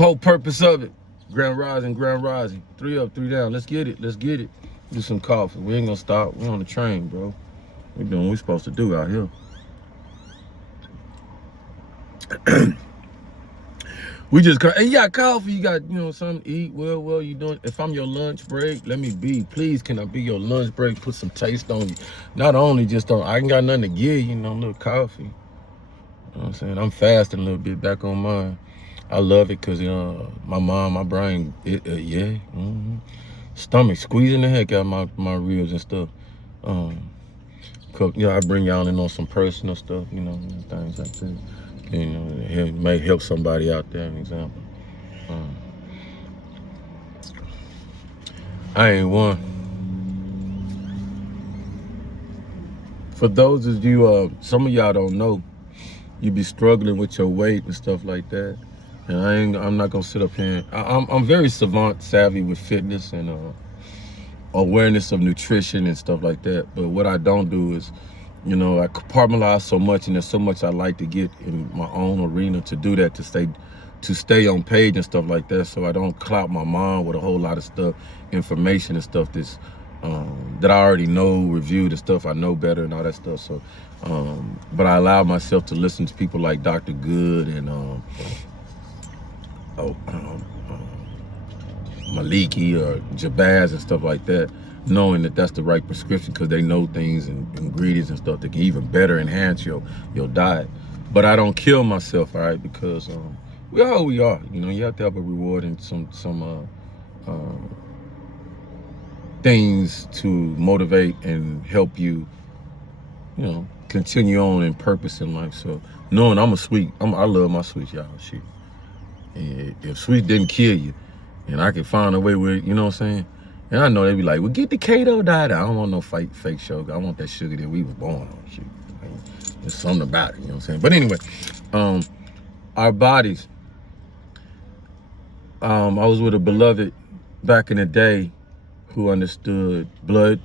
whole purpose of it. Grand Rising, Grand Rising. 3 up, 3 down. Let's get it. Let's get it. Do some coffee. We ain't gonna stop. We on the train, bro. We doing what we supposed to do out here. We just and you got coffee, you got, something to eat. Well, you doing, if I'm your lunch break, let me be. Please, can I be your lunch break? Put some taste on you. Not only just on, I ain't got nothing to give you, a little coffee. You know what I'm saying? I'm fasting a little bit back on mine. I love it because my brain, yeah. Stomach squeezing the heck out of my ribs and stuff. I bring y'all in on some personal stuff, things like that. It may help somebody out there, an example. I ain't one. For those of you, some of y'all don't know, you be struggling with your weight and stuff like that. And I'm not gonna sit up here. I'm very savvy with fitness and awareness of nutrition and stuff like that. But what I don't do is, I compartmentalize so much, and there's so much I like to get in my own arena to do that, to stay on page and stuff like that, so I don't cloud my mind with a whole lot of stuff, information and stuff that's that I already know, reviewed and stuff. I know better and all that stuff. So, but I allow myself to listen to people like Dr. Good and Maliki or Jabaz and stuff like that, knowing that that's the right prescription because they know things and ingredients and stuff that can even better enhance your diet. But I don't kill myself, all right, because we are who we are. You have to have a reward and some things to motivate and help you, continue on in purpose in life. So knowing I love my sweets, y'all. Shit. And if sweet didn't kill you, and I can find a way with, you know what I'm saying? And I know they be like, well, get the keto diet. I don't want no fake sugar. I want that sugar that we was born on. Shit. There's something about it, you know what I'm saying? But anyway, our bodies. I was with a beloved back in the day who understood blood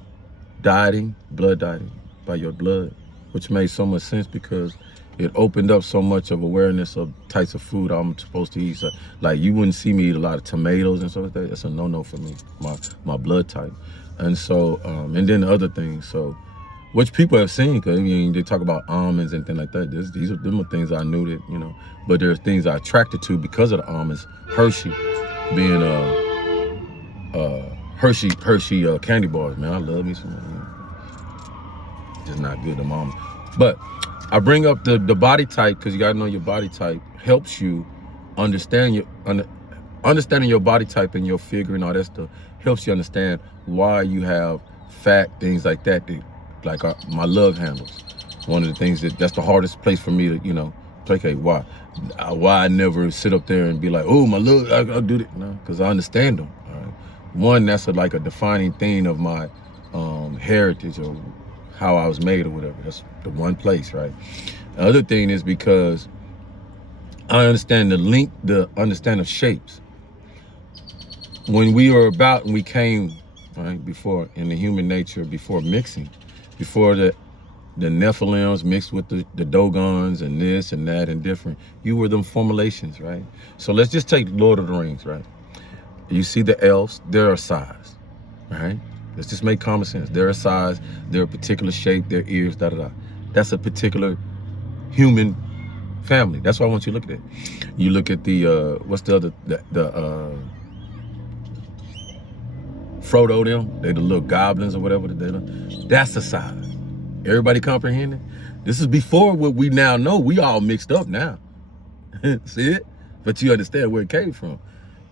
dieting by your blood, which made so much sense because it opened up so much of awareness of types of food I'm supposed to eat. So, like, you wouldn't see me eat a lot of tomatoes and stuff like that. That's a no-no for me, my blood type. And so, and then other things. So, which people have seen, because they talk about almonds and things like that. These are things I knew that, but there's things I attracted to because of the almonds. Hershey being Hershey candy bars, man. I love me some. Just not good to almonds. But I bring up the body type because you gotta know your body type helps you understanding your body type and your figure and all that stuff helps you understand why you have fat, things like that. Like my love handles. One of the things that's the hardest place for me to, placate. Why I never sit up there and be like, oh, my love, I'll do that. No, because I understand them. All right. One, that's like a defining thing of my heritage or how I was made or whatever. That's the one place, right? The other thing is because I understand the understand of shapes. When we came, right, before in the human nature, before mixing, before the Nephilims mixed with the Dogons and this and that and different, you were them formulations, right? So let's just take Lord of the Rings, right? You see the elves, they're a size, right? Let's just make common sense. They're a size, they're a particular shape, their ears, da-da-da. That's a particular human family. That's why I want you to look at it. You look at the, what's the other, the Frodo them, they the little goblins or whatever. That's the size. Everybody comprehending? This is before what we now know. We all mixed up now. See it? But you understand where it came from.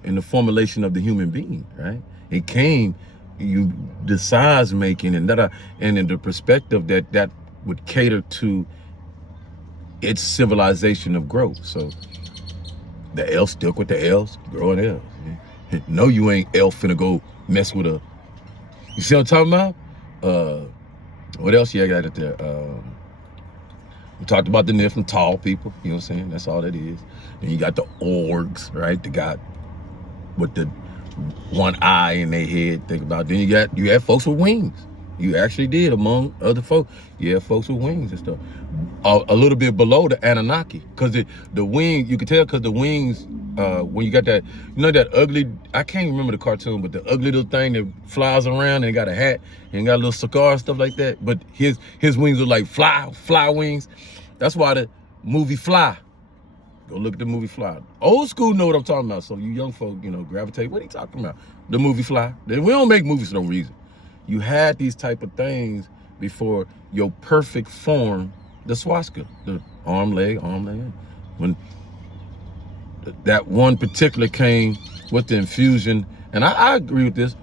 In the formulation of the human being, right? It came, the size making and that, and in the perspective that would cater to its civilization of growth. So the elves stuck with the elves, growing elves. No, you ain't elf finna go mess with you see what I'm talking about? What else you got out there? We talked about the Nephilim, tall people, you know what I'm saying? That's all that is. Then you got the orgs, right? The guy with the one eye in their head, think about it. Then you had folks with wings. You actually did, among other folks. You had folks with wings and stuff. A little bit below the Anunnaki, because the wing, you could tell because the wings when you got that, you know that ugly, I can't remember the cartoon, but the ugly little thing that flies around and got a hat and got a little cigar and stuff like that. But his wings are like fly wings. That's why the movie Fly. Go look at the movie Fly. Old school know what I'm talking about. So you young folk, you know, gravitate. What are you talking about? The movie Fly. We don't make movies for no reason. You had these type of things before your perfect form, the swastika, the arm, leg. When that one particular came with the infusion, and I agree with this,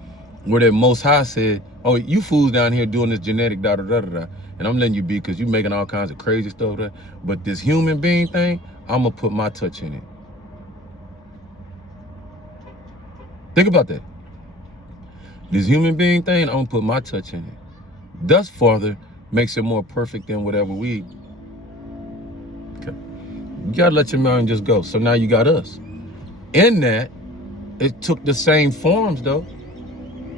where the Most High said, oh, you fools down here doing this genetic da-da-da-da-da, and I'm letting you be because you making all kinds of crazy stuff there, but this human being thing, I'm going to put my touch in it. Think about that. This human being thing, I'm going to put my touch in it. Thus farther makes it more perfect than whatever we eat. Okay. You got to let your mind just go. So now you got us. In that, it took the same forms, though.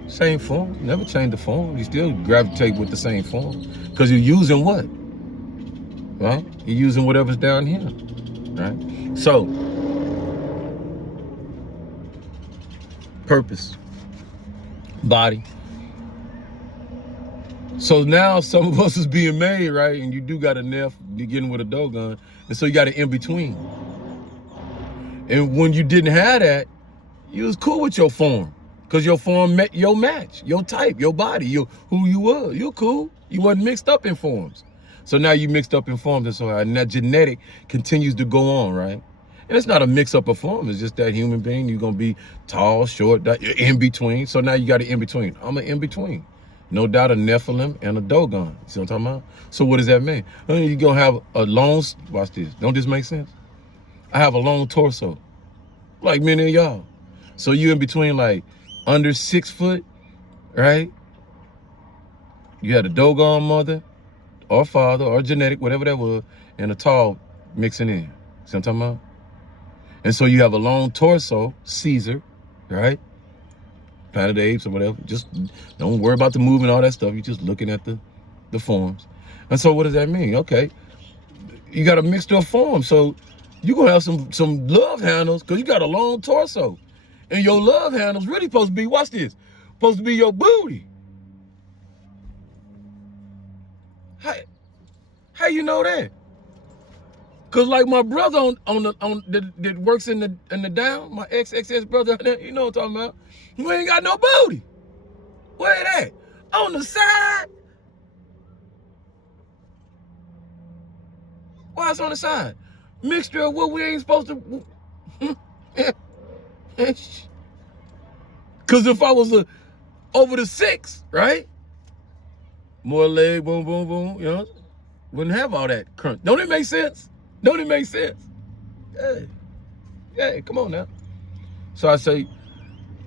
Same form. Never changed the form. You still gravitate with the same form. Because you're using what? Right? You're using whatever's down here. Right? So, purpose. Body. So now some of us is being made, right? And you do got a neph, you're getting with a Dogon. And so you got an in-between. And when you didn't have that, you was cool with your form. Because your form met your match, your type, your body, who you were. You're cool. You wasn't mixed up in forms. So now you mixed up in forms, and that genetic continues to go on, right? And it's not a mix up of form. It's just that human being, you're going to be tall, short, in between. So now you got an in between. I'm an in between. No doubt a Nephilim and a Dogon. You see what I'm talking about? So what does that mean? You're going to have a long, watch this. Don't this make sense? I have a long torso, like many of y'all. So you in between like under 6 foot, right? You had a Dogon mother or father or genetic, whatever that was, and a tall mixing in. See what I'm talking about? And so you have a long torso, Caesar, right? Planet of the Apes or whatever. Just don't worry about the movement, all that stuff. You're just looking at the forms. And so what does that mean? Okay, you got a mixture of forms. So you're going to have some love handles because you got a long torso. And your love handles really supposed to be, watch this, supposed to be your booty. How you know that? Cause like my brother that works in the down, my ex brother, you know what I'm talking about. You ain't got no booty. Where it at? On the side. Why it's on the side? Mixture of what we ain't supposed to. Cause if I was over the 6, right? More leg, boom, boom, boom, you know, wouldn't have all that crunch. Don't it make sense? Don't it make sense? Hey, come on now. So I say,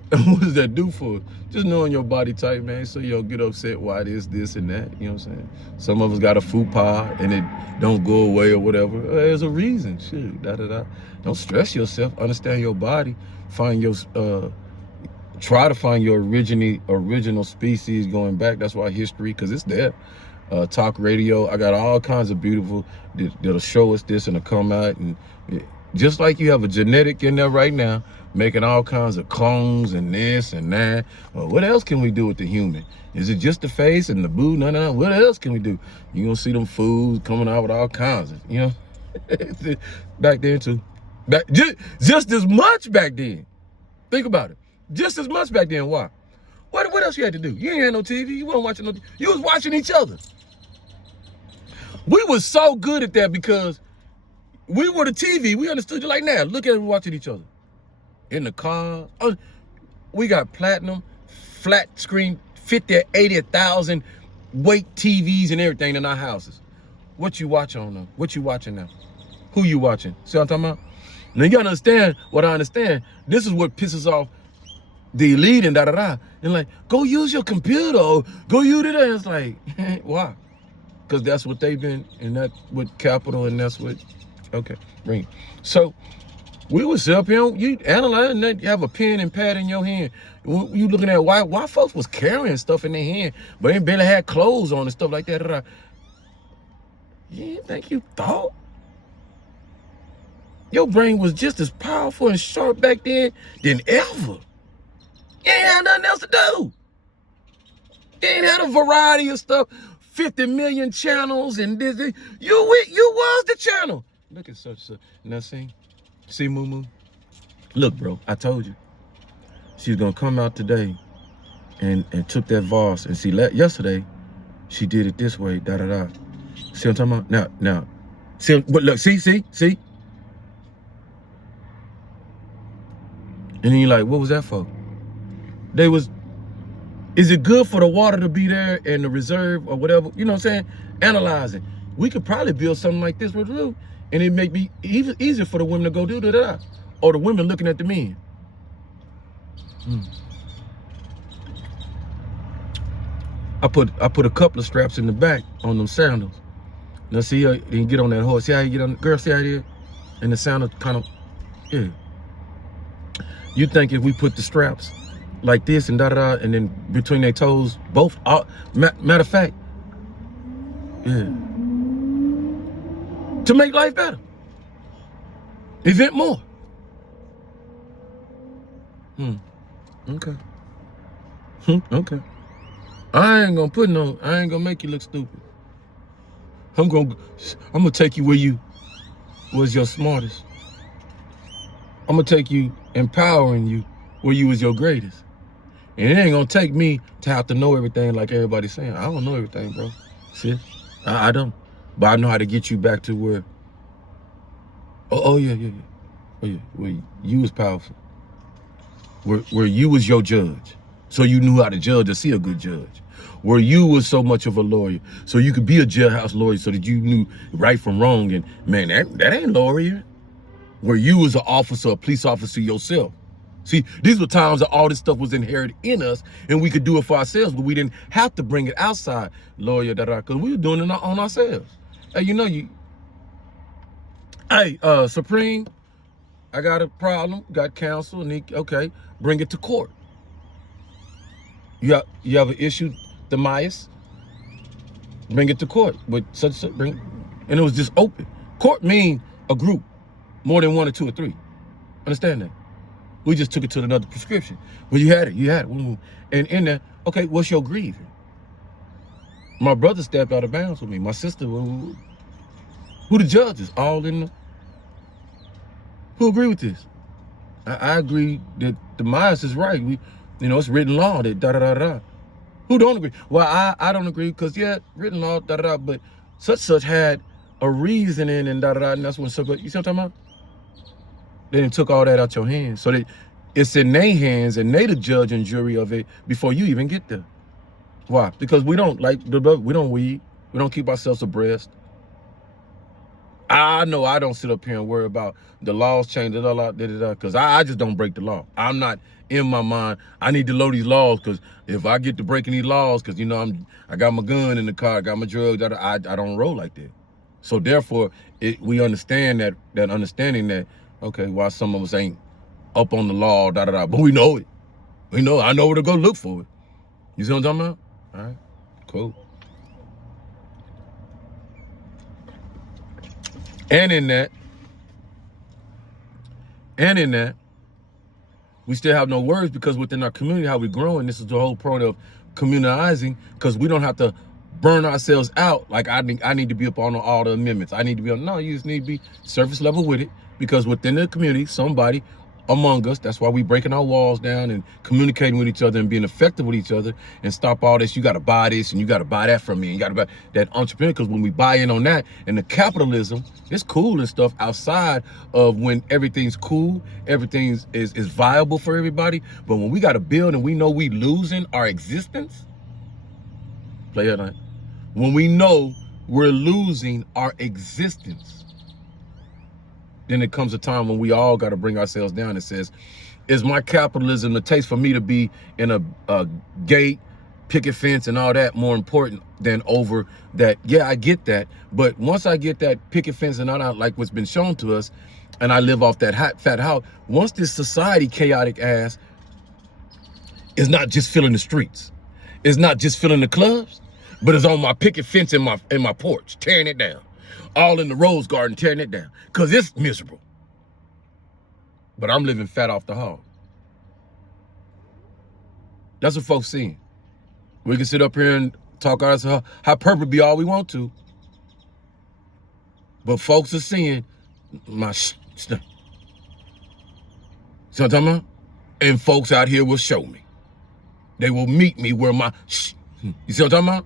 what does that do for? Just knowing your body type, man, so you don't get upset why this, and that. You know what I'm saying? Some of us got a fupa and it don't go away or whatever. There's a reason. Shit, Don't stress yourself. Understand your body. Find your, try to find your original species going back. That's why history, because it's there. Talk radio. I got all kinds of beautiful that'll show us this and it'll come out. And just like you have a genetic in there right now, making all kinds of clones and this and that. Well, what else can we do with the human? Is it just the face and the boo? No. What else can we do? You're going to see them fools coming out with all kinds of, you know. Back then too. Just as much back then. Think about it. Just as much back then. Why? What else you had to do? You ain't had no TV. You wasn't watching no TV. You was watching each other. We was so good at that because we were the TV. We understood it like now. Look at us watching each other. In the car. We got platinum, flat screen, 50, 80,000 weight TVs and everything in our houses. What you watch on them? What you watching now? Who you watching? See what I'm talking about? Now you gotta understand what I understand. This is what pisses off the elite and da-da-da. And like, go use your computer or go use it. And it's like, why? Because that's what they've been, and that's what capital, and that's what, okay, bring it. So we would sit up here, you analyze, and then you have a pen and pad in your hand. You looking at why folks was carrying stuff in their hand, but they barely had clothes on and stuff like that. You didn't think you thought? Your brain was just as powerful and sharp back then than ever. You ain't had nothing else to do. You ain't had a variety of stuff, 50 million channels and this. You was the channel. Look at such. Now see, Moo Moo. Look, bro, I told you. She's gonna come out today and took that vase and see. Yesterday, she did it this way. Da da da. See what I'm talking about? Now. See, but look, see. And then you're like, what was that for? Is it good for the water to be there and the reserve or whatever? You know what I'm saying? Analyze it. We could probably build something like this with Lou, and it may be even easier for the women to go do that, or the women looking at the men. I put a couple of straps in the back on them sandals. Now see how you get on that horse. See how you get on, girl, see how it is? And the sandal kind of, yeah. You think if we put the straps like this and da-da-da, and then between their toes, both, matter of fact, yeah. To make life better. Event more. Okay. Okay. I ain't gonna make you look stupid. I'm gonna take you where you was your smartest. I'm gonna take you empowering you where you was your greatest. And it ain't gonna take me to have to know everything like everybody's saying. I don't know everything, bro. See? I don't. But I know how to get you back to where, oh yeah. Oh yeah, where you was powerful. Where you was your judge. So you knew how to judge or see a good judge. Where you was so much of a lawyer. So you could be a jailhouse lawyer so that you knew right from wrong. And man, that ain't lawyer. Where you was an officer, a police officer yourself. See, these were times that all this stuff was inherited in us and we could do it for ourselves, but we didn't have to bring it outside, lawyer, because we were doing it on ourselves. Hey, hey, Supreme, I got a problem, got counsel, and okay, bring it to court. You have an issue, Demise, bring it to court with such, and it was just open. Court mean a group. More than one or two or three. Understand that? We just took it to another prescription. Well, you had it. And in there, okay, what's your grieving? My brother stepped out of bounds with me. My sister, who the judges? All in the, who agree with this? I agree that Demise is right. It's written law that da-da-da-da. Who don't agree? Well, I don't agree because, yeah, written law, da-da-da, but such had a reasoning and da-da-da, and that's when, you see what I'm talking about? They done took all that out your hands. So it's in their hands and they the judge and jury of it before you even get there. Why? Because we don't weed. We don't keep ourselves abreast. I know I don't sit up here and worry about the laws changing, because I just don't break the law. I'm not in my mind, I need to know these laws, because if I get to breaking these laws, because I got my gun in the car, I got my drugs, I don't roll like that. So therefore, we understand that understanding that, okay, why some of us ain't up on the law, but we know it. I know where to go look for it. You see what I'm talking about? All right, cool. And in that, we still have no words, because within our community, how we growing, this is the whole point of communalizing, because we don't have to burn ourselves out. Like I need to be up on all the amendments. I need to be on, no, you just need to be surface level with it, because within the community, somebody among us, that's why we breaking our walls down and communicating with each other and being effective with each other, and stop all this, you got to buy this and you got to buy that from me, and you got to buy that entrepreneur, because when we buy in on that, and the capitalism, it's cool and stuff outside of when everything's cool, everything is viable for everybody, but when we got to build and we know we losing our existence, play it on. When we know we're losing our existence, then it comes a time when we all got to bring ourselves down and says, is my capitalism, the taste for me to be in a gate, picket fence and all that more important than over that? Yeah, I get that. But once I get that picket fence and all that, like what's been shown to us, and I live off that fat house, once this society chaotic ass is not just filling the streets, it's not just filling the clubs, but it's on my picket fence in my porch, tearing it down. All in the rose garden, tearing it down, because it's miserable. but I'm living fat off the hog. That's what folks seeing. We can sit up here and talk our hyperbole be all we want to, but folks are seeing my stuff. See what I'm talking about? And folks out here will show me. They will meet me where my you see what I'm talking about?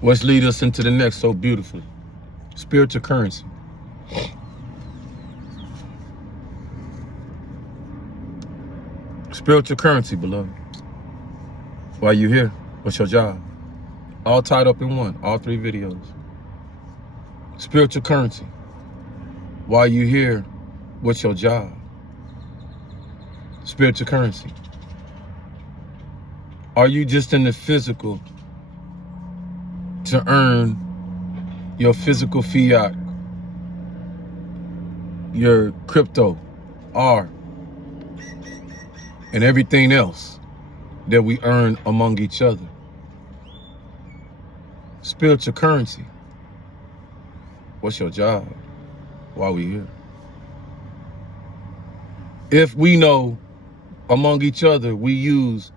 Which leads us into the next so beautifully. Spiritual currency. Spiritual currency, beloved. Why you here? What's your job? All tied up in one, all 3 videos. Spiritual currency. Why you here? What's your job? Spiritual currency. Are you just in the physical to earn your physical fiat, your crypto, R, and everything else that we earn among each other? Spiritual currency. What's your job? Why we here? If we know among each other we use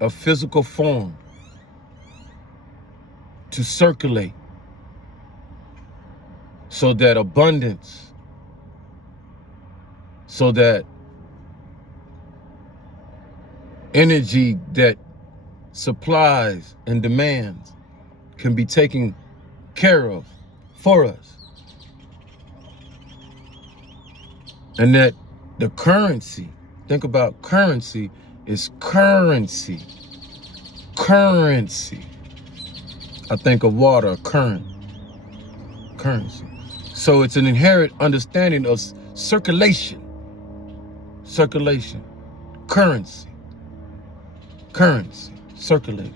a physical form to circulate so that abundance, so that energy that supplies and demands can be taken care of for us. And that the currency, think about currency, is currency. Currency. I think of water, current. Currency. So it's an inherent understanding of circulation. Circulation. Currency. Currency. Circulating.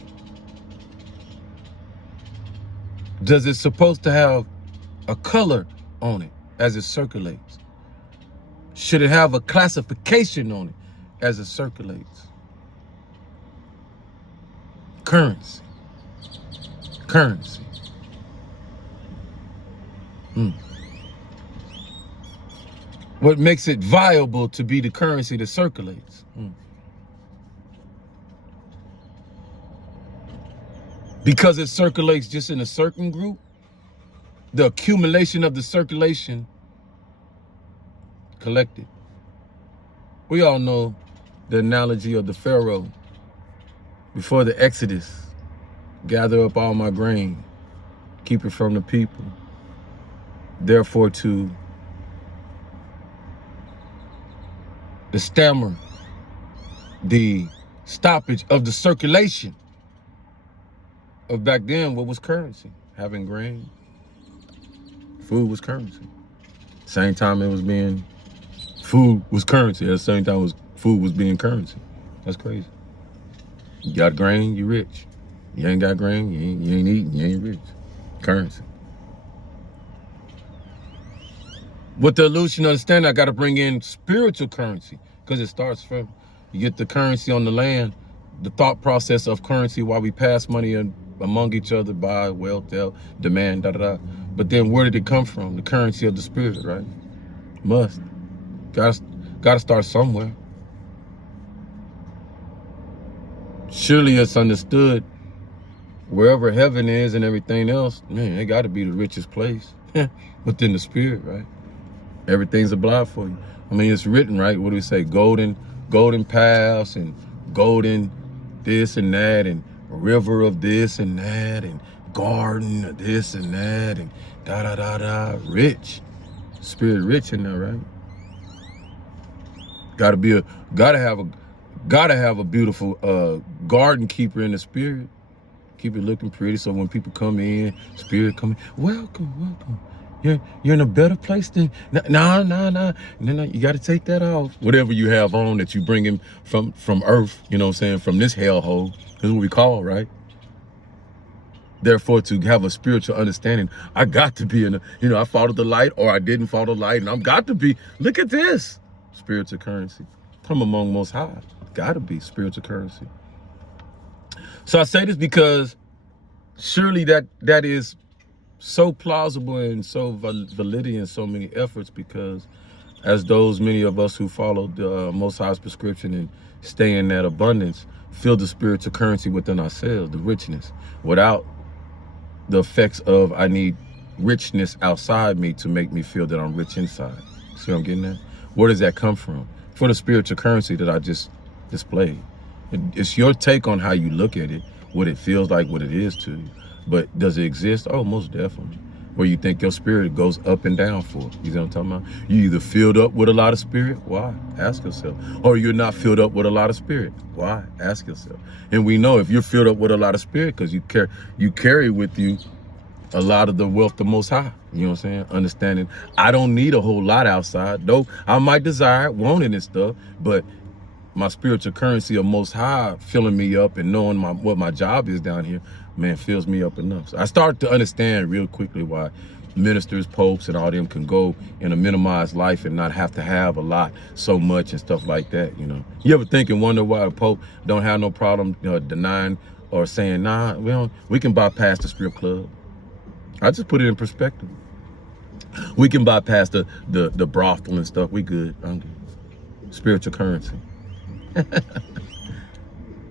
Does it supposed to have a color on it as it circulates? Should it have a classification on it as it circulates? Currency. Currency. What makes it viable to be the currency that circulates? Because it circulates just in a certain group, the accumulation of the circulation collected. We all know the analogy of the Pharaoh before the Exodus. Gather up all my grain, keep it from the people. Therefore to the stammer, the stoppage of the circulation of back then, what was currency? Having grain. Food was currency. Same time it was being, food was currency. At the same time food was being currency. That's crazy. You got grain, you rich. You ain't got grain, you ain't eating, you ain't rich. Currency. With the illusion of understanding, I got to bring in spiritual currency, because it starts from, you get the currency on the land, the thought process of currency while we pass money among each other, buy, wealth, demand, But then where did it come from? The currency of the spirit, right? Must. Gotta start somewhere. Surely it's understood wherever heaven is and everything else, man, it got to be the richest place within the spirit, right? Everything's applied for you. I mean, it's written, right? What do we say? Golden paths and golden this and that and a river of this and that and garden of this and that and da-da-da-da. Rich. Spirit rich in there, right? Gotta have a beautiful garden keeper in the spirit. Keep it looking pretty so when people come in, spirit come in, welcome. You're in a better place than, no, you got to take that off. Whatever you have on that you bring in from earth, you know what I'm saying, from this hellhole, this is what we call, right? Therefore, to have a spiritual understanding, I got to be I followed the light or I didn't follow the light, and I'm got to be, look at this, spiritual currency. Come among Most High, got to be spiritual currency. So I say this because surely that is so plausible and so validity in so many efforts, because as those many of us who follow the Most High's prescription and stay in that abundance, feel the spiritual currency within ourselves, the richness, without the effects of I need richness outside me to make me feel that I'm rich inside. See what I'm getting at? Where does that come from? For the spiritual currency that I just displayed. It's your take on how you look at it, what it feels like, what it is to you. But does it exist? Oh, most definitely. Where you think your spirit goes up and down for. You know what I'm talking about? You either filled up with a lot of spirit. Why? Ask yourself. Or you're not filled up with a lot of spirit. Why? Ask yourself. And we know if you're filled up with a lot of spirit, because you carry with you a lot of the wealth the Most High. You know what I'm saying? Understanding I don't need a whole lot outside, though I might desire it, want it and stuff, but my spiritual currency of Most High filling me up and knowing what my job is down here, man, fills me up enough. So I start to understand real quickly why ministers, popes, and all them can go in a minimized life and not have to have a lot, so much and stuff like that, you know. You ever think and wonder why a pope don't have no problem denying or saying, nah, we can bypass the strip club? I just put it in perspective. We can bypass the brothel and stuff. We good. I'm good. Spiritual currency.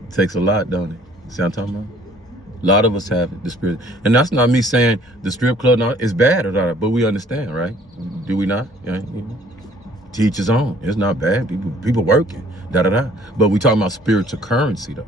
Takes a lot, don't it? See what I'm talking about? A lot of us have it, the spirit. And that's not me saying the strip club is bad or not, but we understand, right? Do we not? Yeah, you know? To each his own. It's not bad. People working, da-da-da. But we talking about spiritual currency, though.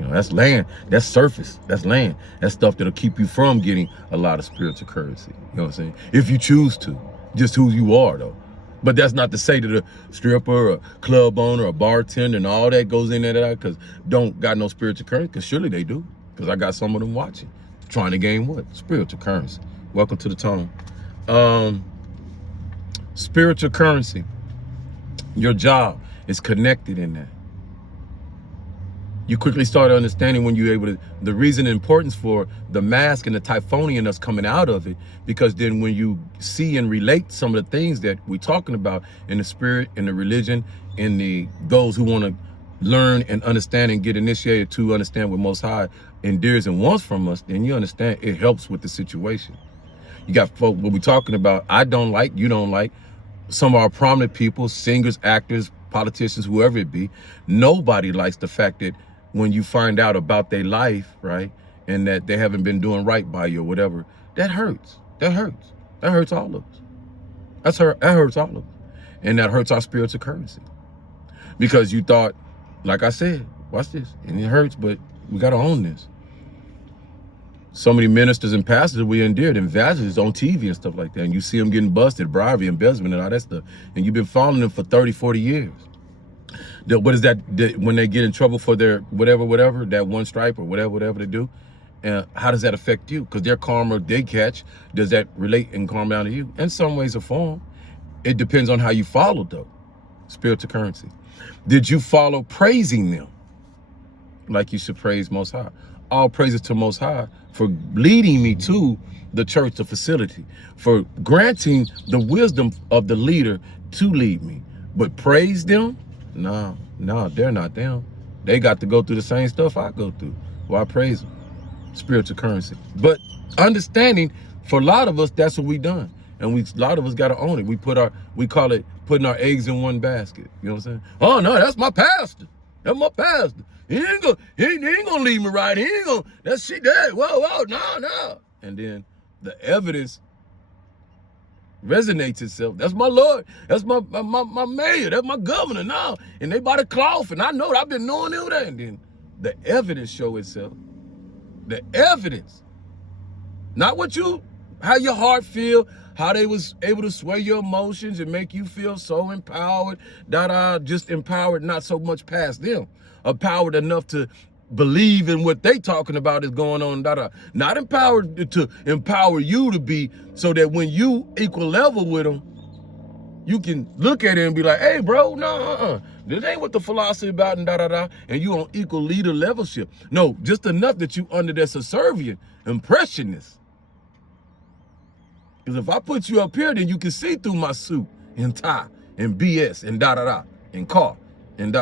You know, that's land, that's surface, that's land. That's stuff that'll keep you from getting a lot of spiritual currency. You know what I'm saying? If you choose to, just who you are, though. But that's not to say that a stripper, a club owner, a bartender, and all that goes in there because don't got no spiritual currency, because surely they do. Because I got some of them watching, trying to gain what? Spiritual currency. Welcome to the tone. Spiritual currency. Your job is connected in that. You quickly start understanding when you're able to, the reason and importance for the mask and the Typhonian that's coming out of it, because then when you see and relate some of the things that we're talking about in the spirit, in the religion, in those who want to learn and understand and get initiated to understand what Most High endears and wants from us, then you understand it helps with the situation. You got folk, what we're talking about, I don't like, you don't like, some of our prominent people, singers, actors, politicians, whoever it be, nobody likes the fact that when you find out about their life, right, and that they haven't been doing right by you or whatever, that hurts. That hurts. That hurts all of us. That hurts all of us. And that hurts our spiritual currency. Because you thought, like I said, watch this, and it hurts, but we got to own this. So many ministers and pastors we endeared, evangelists on TV and stuff like that, and you see them getting busted, bribery, embezzlement, and all that stuff, and you've been following them for 30, 40 years. What is that, when they get in trouble for their whatever, that one stripe or whatever they do, how does that affect you? Because their karma they catch, does that relate and karma down to you? In some ways or form. It depends on how you follow, though. Spiritual currency. Did you follow praising them like you should praise Most High? All praises to Most High for leading me to the church, the facility, for granting the wisdom of the leader to lead me. But praise them? No, they're not them. They got to go through the same stuff I go through. Why praise them? Spiritual currency. But understanding, for a lot of us, that's what we done. And a lot of us got to own it. We call it putting our eggs in one basket. You know what I'm saying? Oh no, that's my pastor. That's my pastor. He ain't gonna leave me right. He ain't gonna, that's shit that. Whoa, no. And then the evidence resonates itself. That's my Lord. That's my mayor. That's my governor now. And they by the cloth. And I know that I've been knowing him that. And then the evidence show itself. The evidence. Not how your heart feel, how they was able to sway your emotions and make you feel so empowered, just empowered, not so much past them. Empowered enough to believe in what they talking about is going on, not empowered to empower you to be, so that when you equal level with them, you can look at it and be like, hey bro, no, this ain't what the philosophy about, and and you on equal leader levelship. No, just enough that you under that subservient impressionist. Because if I put you up here, then you can see through my suit and tie and BS and and car and .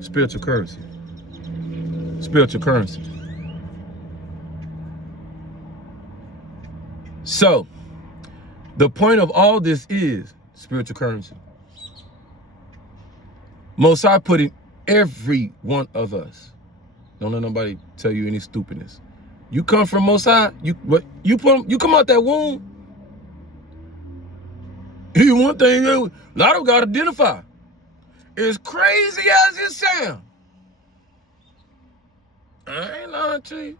Spiritual currency. Spiritual currency. So the point of all this is spiritual currency. Most High put in every one of us. Don't let nobody tell you any stupidness. You come from Most High, you come out that womb. Here's one thing a lot of got to identify. As crazy as it sounds, I ain't lying to you.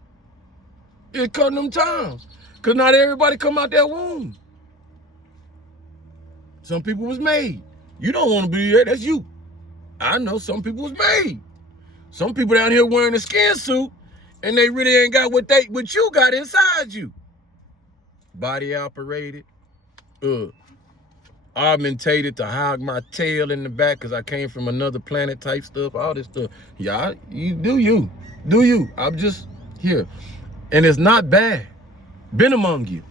It come them times. Because not everybody come out that womb. Some people was made. You don't want to be there, that's you. I know some people was made. Some people down here wearing a skin suit and they really ain't got what you got inside you. Body operated, augmentated to hog my tail in the back because I came from another planet type stuff, all this stuff. Yeah, you do you. Do you. I'm just here. And it's not bad. Been among you.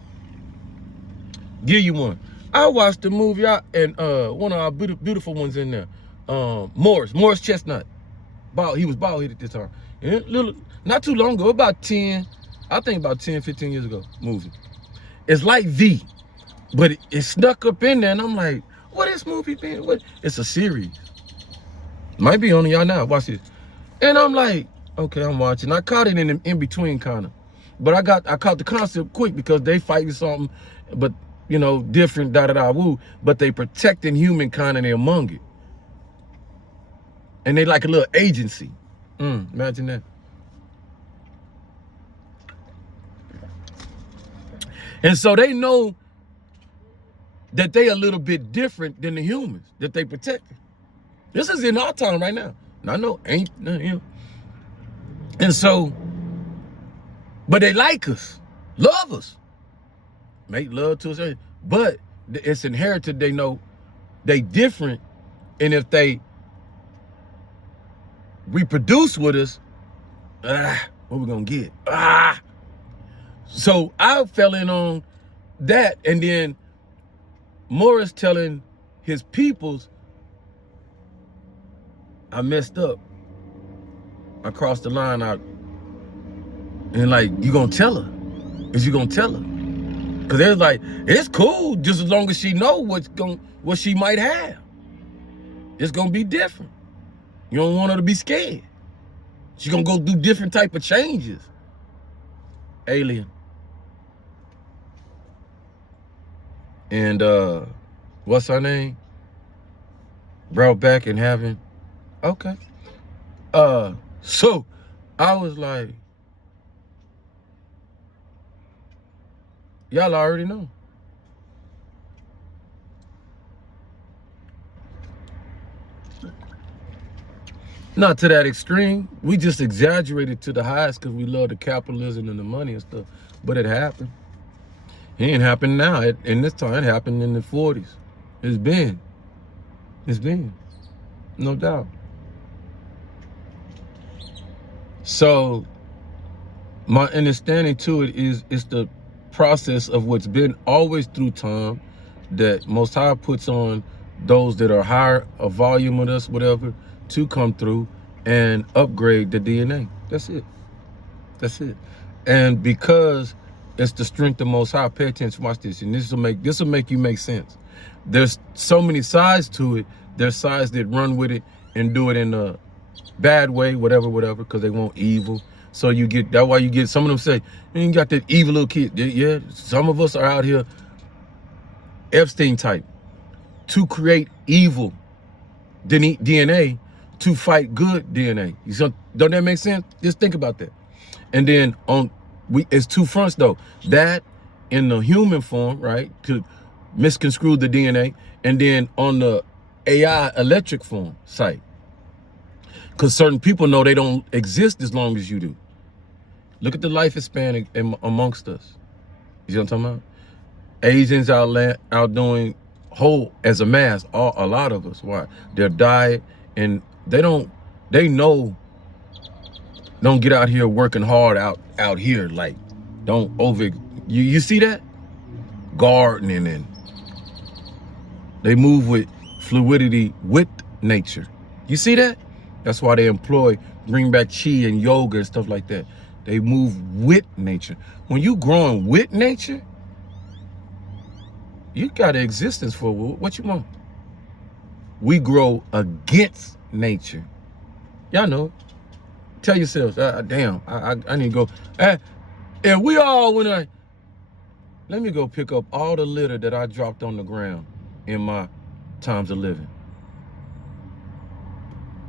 Give you one. I watched the movie and one of our beautiful ones in there. Morris Chestnut. He was bald-headed this time. And not too long ago, about 10, 15 years ago, movie. It's like V, but it snuck up in there, and I'm like, what is movie been? What? It's a series. Might be on y'all now. Watch this. And I'm like, okay, I'm watching. I caught it in between kind of. But I caught the concept quick because they fighting something, but you know, different, woo. But they protecting humankind and they among it. And they like a little agency. Imagine that. And so they know that they a little bit different than the humans that they protecting. This is in our time right now. And I know ain't, you know. And so, but they like us, love us, make love to us. But it's inherited. They know they different. And if they reproduce with us, what we gonna get? So I fell in on that, and then Morris telling his peoples, I messed up. I crossed the line out. And like, you gonna tell her? Is you gonna tell her? Cause they're like, it's cool just as long as she know what she might have. It's gonna be different. You don't want her to be scared. She's gonna go do different type of changes. Alien. And what's her name? Brought back in heaven. Okay. So I was like, y'all already know. Not to that extreme. We just exaggerated to the highest because we love the capitalism and the money and stuff. But it happened. It ain't happened now. In this time, it happened in the 40s. It's been. No doubt. So my understanding to it is it's the process of what's been always through time that Most High puts on those that are higher a volume of us, whatever, to come through and upgrade the DNA. That's it. That's it. And because it's the strength of Most High, pay attention, watch this, and this will make you make sense. There's so many sides to it. There's sides that run with it and do it in a bad way, whatever, because they want evil. So you get, that's why you get, some of them say, you got that evil little kid. Yeah, some of us are out here, Epstein type, to create evil DNA to fight good DNA. Don't that make sense? Just think about that. And then it's two fronts though. That in the human form, right, to misconstrue the DNA, and then on the AI electric form site. Because certain people know they don't exist as long as you do. Look at the life span amongst us. You see what I'm talking about? Asians out doing whole as a mass, a lot of us. Why? Their diet, and don't get out here working hard out here. Like, don't you see that? Gardening, and they move with fluidity with nature. You see that? That's why they bring back chi and yoga and stuff like that. They move with nature. When you growing with nature, You got an existence for what you want. We grow against nature. Y'all know it. Tell yourselves, damn, I need to go. And we all went like, let me go pick up all the litter that I dropped on the ground in my times of living.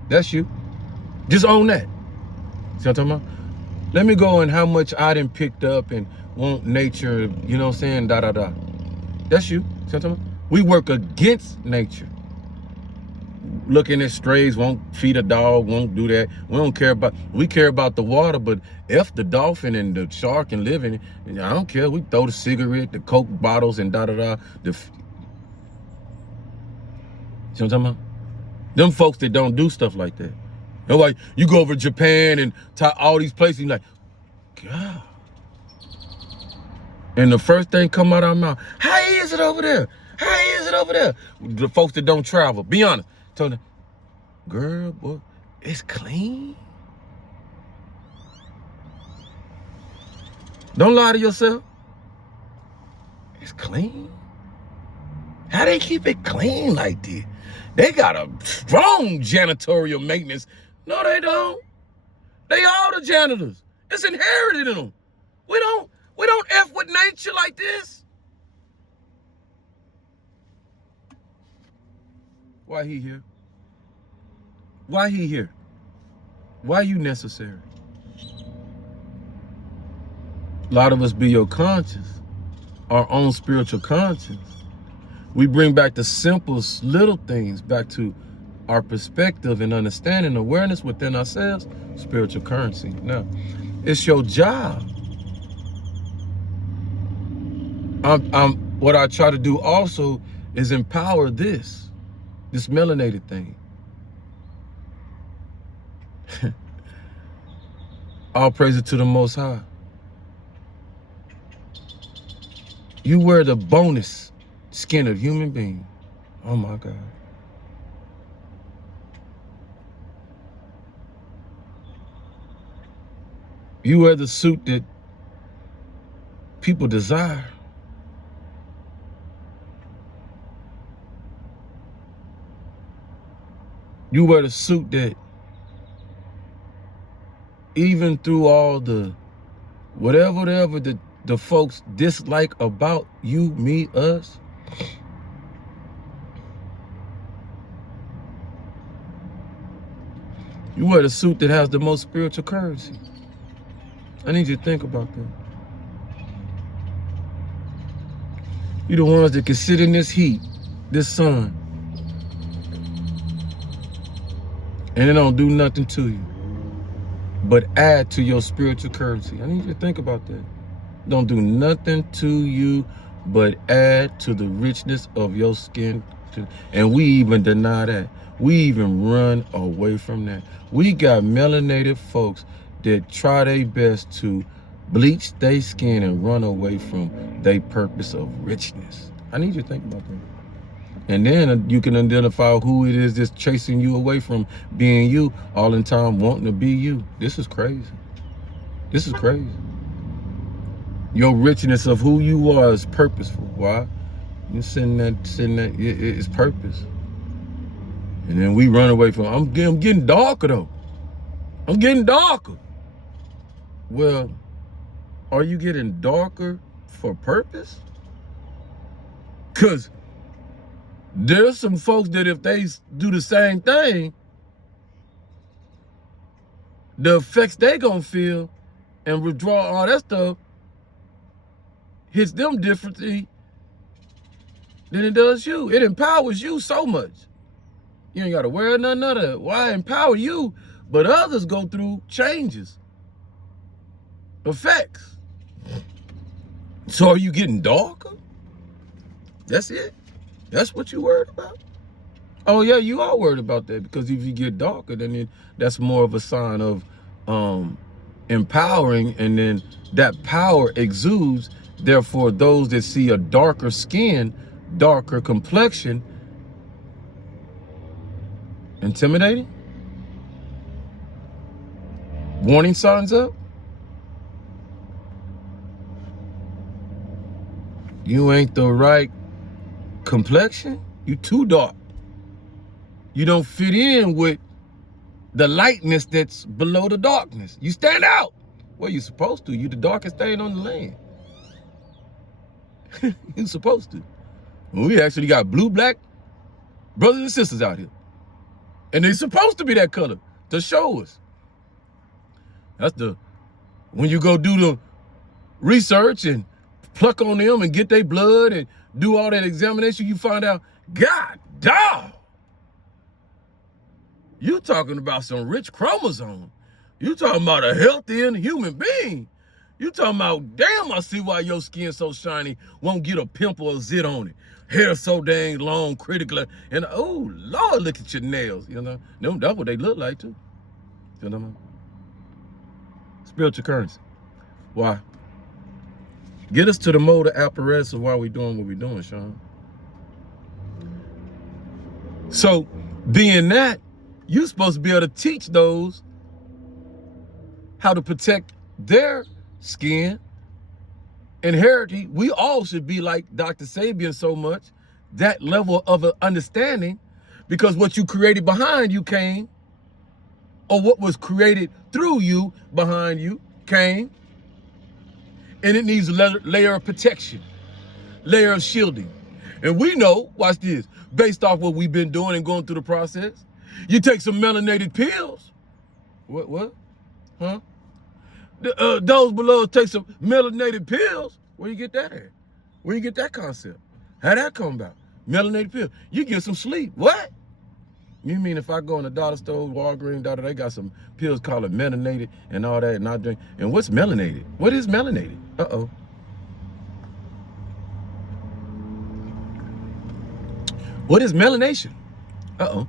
That's you. Just own that. See what I'm talking about? Let me go and how much I done picked up and want nature, you know what I'm saying, da da da. That's you. See what I'm talking about? We work against nature. Looking at strays, won't feed a dog, won't do that. We care about the water, but F the dolphin and the shark and live in it. I don't care. We throw the cigarette, the Coke bottles and da da da. See what I'm talking about? Them folks that don't do stuff like that. They're like, you go over to Japan and all these places, you're like, God. And the first thing come out of our mouth, how is it over there? How is it over there? The folks that don't travel, be honest. Told her, girl, boy, it's clean. Don't lie to yourself. It's clean. How they keep it clean like this? They got a strong janitorial maintenance. No, they don't. They all the janitors. It's inherited in them. We don't F with nature like this. Why he here? Why he here? Why you necessary? A lot of us be your conscience, our own spiritual conscience. We bring back the simplest little things back to our perspective and understanding, awareness within ourselves, spiritual currency. Now, it's your job. What I try to do also is empower this melanated thing. All praise it to the Most High. You wear the bonus skin of human being. Oh my God. You wear the suit that people desire. You wear the suit that even through all the whatever the folks dislike about you, me, us, you wear the suit that has the most spiritual currency. I need you to think about that. You the ones that can sit in this heat, this sun, and it don't do nothing to you but add to your spiritual currency. I need you to think about that. Don't do nothing to you but add to the richness of your skin. And we even deny that. We even run away from that. We got melanated folks that try their best to bleach their skin and run away from their purpose of richness. I need you to think about that. And then you can identify who it is that's chasing you away from being you, all in time wanting to be you. This is crazy. This is crazy. Your richness of who you are is purposeful. Why? You're sitting that, it's purpose. And then we run away from, I'm getting darker though. I'm getting darker. Well, are you getting darker for purpose? Because there's some folks that if they do the same thing, the effects they gonna feel and withdraw all that stuff hits them differently than it does you. It empowers you so much. You ain't gotta wear none of that. Why empower you? But others go through changes, effects. So are you getting darker? That's it. That's what you worried about? Oh yeah, you are worried about that, because if you get darker, then that's more of a sign of empowering, and then that power exudes. Therefore, those that see a darker skin, darker complexion, intimidating? Warning signs up? You ain't the right complexion, you too dark. You don't fit in with the lightness that's below the darkness. You stand out. Well, you're supposed to. You're the darkest thing on the land. You're supposed to. We actually got blue, black brothers and sisters out here. And they're supposed to be that color to show us. When you go do the research and pluck on them and get their blood and do all that examination, you find out, God dog, you talking about some rich chromosome. You talking about a healthy and human being. You talking about, damn, I see why your skin's so shiny, won't get a pimple or zit on it. Hair so dang long, critical, and oh Lord, look at your nails. You know, that's what they look like too. You know, spiritual currency. Why? Get us to the motor apparatus of why we doing what we doing, Sean. So, being that, you're supposed to be able to teach those how to protect their skin and heritage. We all should be like Dr. Sabian so much, that level of understanding, because what you created behind you came, or what was created through you behind you came, and it needs a layer of protection, layer of shielding. And we know, watch this, based off what we've been doing and going through the process, you take some melanated pills. What? Huh? Those below take some melanated pills. Where you get that at? Where you get that concept? How'd that come about? Melanated pill. You get some sleep. What? You mean if I go in the dollar store, Walgreens, they got some pills called it melanated and all that, and I drink. And what's melanated? What is melanated? Uh-oh. What is melanation? Uh-oh.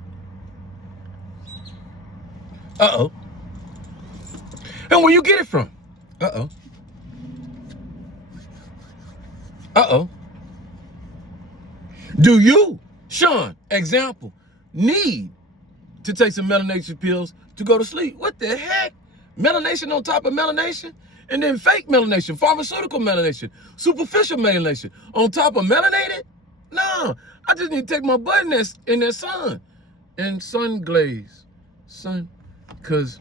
Uh-oh. And where you get it from? Uh-oh. Uh-oh. Do you, Sean, example, need to take some melanation pills to go to sleep? What the heck? Melanation on top of melanation? And then fake melanation, pharmaceutical melanation, superficial melanation on top of melanated? No, I just need to take my butt in that sun and sun glaze. Sun, because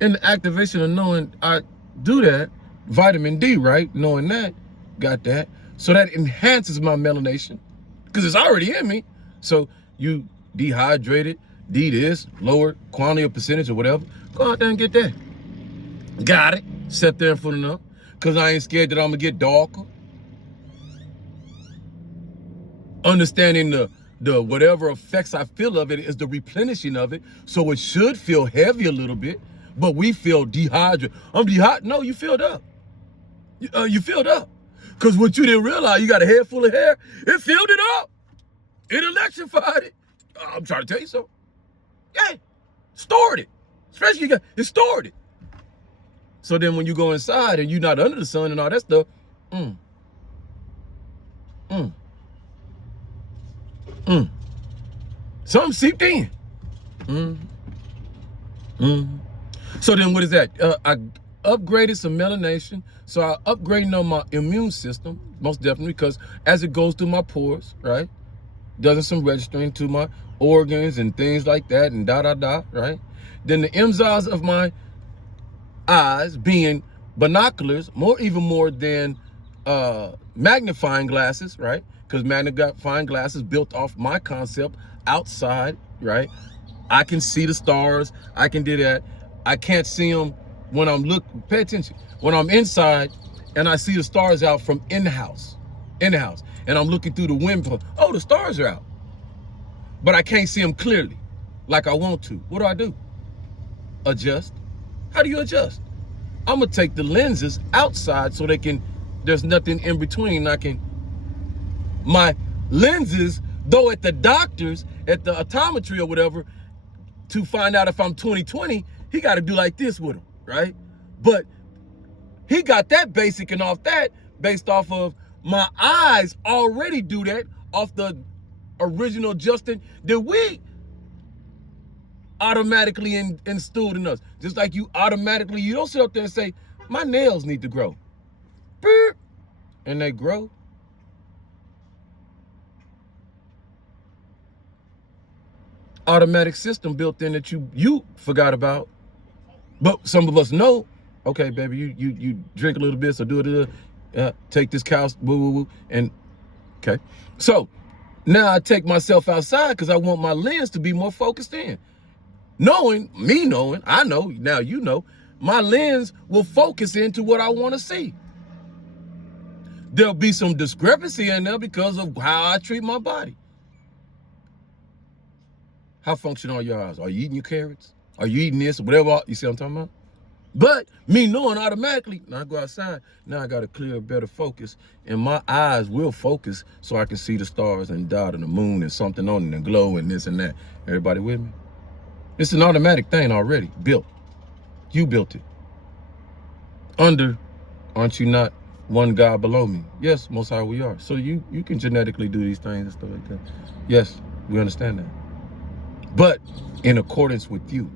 in the activation of knowing I do that, vitamin D, right? Knowing that, got that. So that enhances my melanation because it's already in me. So you dehydrated, D this, lower quantity or percentage or whatever, go out there and get that. Got it. Set there in front of them because I ain't scared that I'm going to get darker. Understanding the whatever effects I feel of it is the replenishing of it. So it should feel heavy a little bit, but we feel dehydrated. I'm dehydrated. No, you filled up. You filled up. Because what you didn't realize, you got a head full of hair, it filled it up. It electrified it. I'm trying to tell you something. Yeah, stored it. Especially it stored it. So then when you go inside and you're not under the sun and all that stuff, something seeped in. So then what is that? I upgraded some melanation. So I upgrading on my immune system, most definitely, because as it goes through my pores, right? Does some registering to my organs and things like that and right? Then the enzymes of my eyes being binoculars, even more than magnifying glasses, right? Because magnifying glasses built off my concept outside, right? I can see the stars. I can do that. I can't see them when I'm pay attention. When I'm inside and I see the stars out from in the house, and I'm looking through the window, oh, the stars are out. But I can't see them clearly like I want to. What do? Adjust. How do you adjust? I'm gonna take the lenses outside so there's nothing in between. My lenses, though at the doctor's, at the optometry or whatever, to find out if I'm 20/20, he got to do like this with them, right? But he got that basic and off that based off of my eyes already do that off the original Justin that we automatically instilled in us. Just like you don't sit up there and say, my nails need to grow. And they grow. automatic system built in that you forgot about. But some of us know, okay, baby, you drink a little bit, so do it, take this cow, woo, woo, woo, and okay. So now I take myself outside because I want my lens to be more focused in. Knowing, I know, now you know, my lens will focus into what I want to see. There'll be some discrepancy in there because of how I treat my body. How functional are your eyes? Are you eating your carrots? Are you eating this? Whatever, you see what I'm talking about? But me knowing automatically, now I go outside, now I got a clear, better focus, and my eyes will focus so I can see the stars and dot and the moon and something on it and glow and this and that. Everybody with me? It's an automatic thing already, built. You built it. Aren't you not one God below me? Yes, most high we are. So you can genetically do these things and stuff like that. Yes, we understand that. But in accordance with you.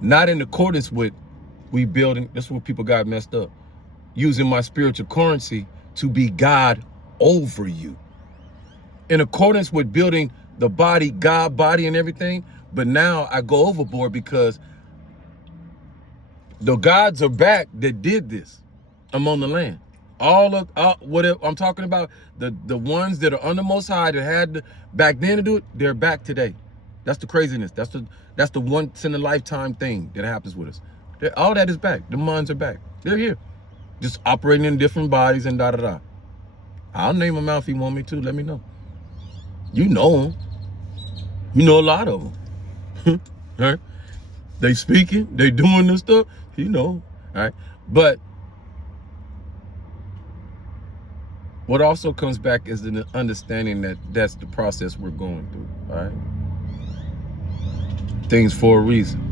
Not in accordance with we building, that's where people got messed up. Using my spiritual currency to be God over you. In accordance with building the body, God body and everything, but now I go overboard because the gods are back that did this among the land. All whatever I'm talking about, the ones that are under Most High that had back then to do it, they're back today. That's the craziness. That's the once in a lifetime thing that happens with us. All that is back. The minds are back. They're here, just operating in different bodies and da da da. I'll name them out if you want me to. Let me know. You know them. You know a lot of them. Right? They speaking. They doing this stuff. You know. All right. But what also comes back is the understanding that that's the process we're going through. All right. Things for a reason.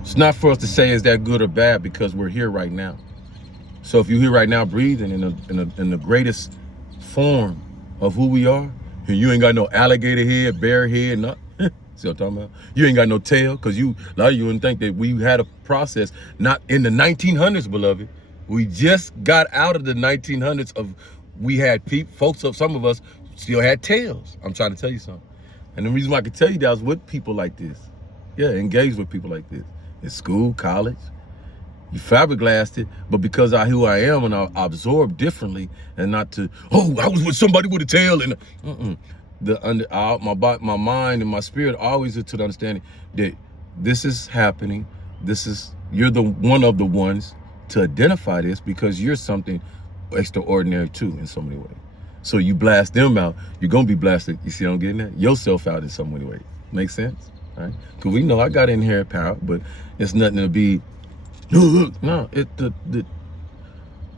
It's not for us to say is that good or bad because we're here right now. So if you're here right now breathing in the greatest form of who we are, and you ain't got no alligator head, bear head, nothing. See what I'm talking about? You ain't got no tail, because a lot of you wouldn't think that we had a process, not in the 1900s, beloved. We just got out of the 1900s of, we had folks, some of us still had tails. I'm trying to tell you something. And the reason why I can tell you that is with people like this. Yeah, engage with people like this. In school, college. You fiberglassed it, but because of who I am and I absorb differently, and not to, oh, I was with somebody with a tail and my mind and my spirit always is to the understanding that this is happening. You're the one of the ones to identify this because you're something extraordinary too in so many ways. So you blast them out, you're gonna be blasted. You see what I'm getting at? Yourself out in so many ways. Make sense? All right? Because we know I got inherent power, but it's nothing to be. No,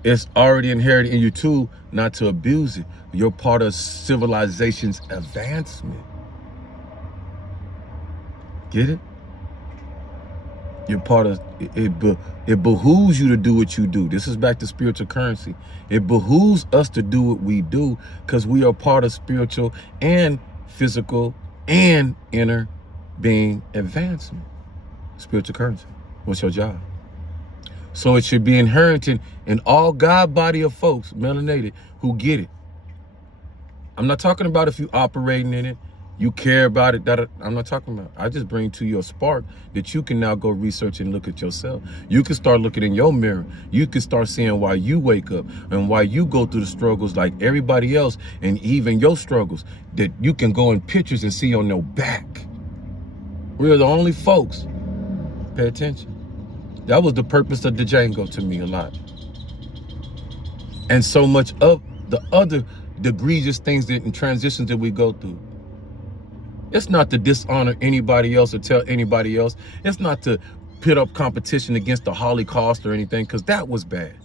it's already inherited in you too, not to abuse it. You're part of civilization's advancement. Get it? You're part of it. It behooves you to do what you do. This is back to spiritual currency. It behooves us to do what we do because we are part of spiritual and physical and inner being advancement. Spiritual currency. What's your job? So it should be inherited in all God body of folks, melanated, who get it. I'm not talking about if you operating in it, you care about it. I'm not talking about. I just bring to you a spark that you can now go research and look at yourself. You can start looking in your mirror. You can start seeing why you wake up and why you go through the struggles like everybody else, and even your struggles that you can go in pictures and see on your back. We're the only folks. Pay attention. That was the purpose of the Django to me a lot. And so much of the other egregious things and transitions that we go through. It's not to dishonor anybody else or tell anybody else. It's not to pit up competition against the Holocaust or anything, because that was bad.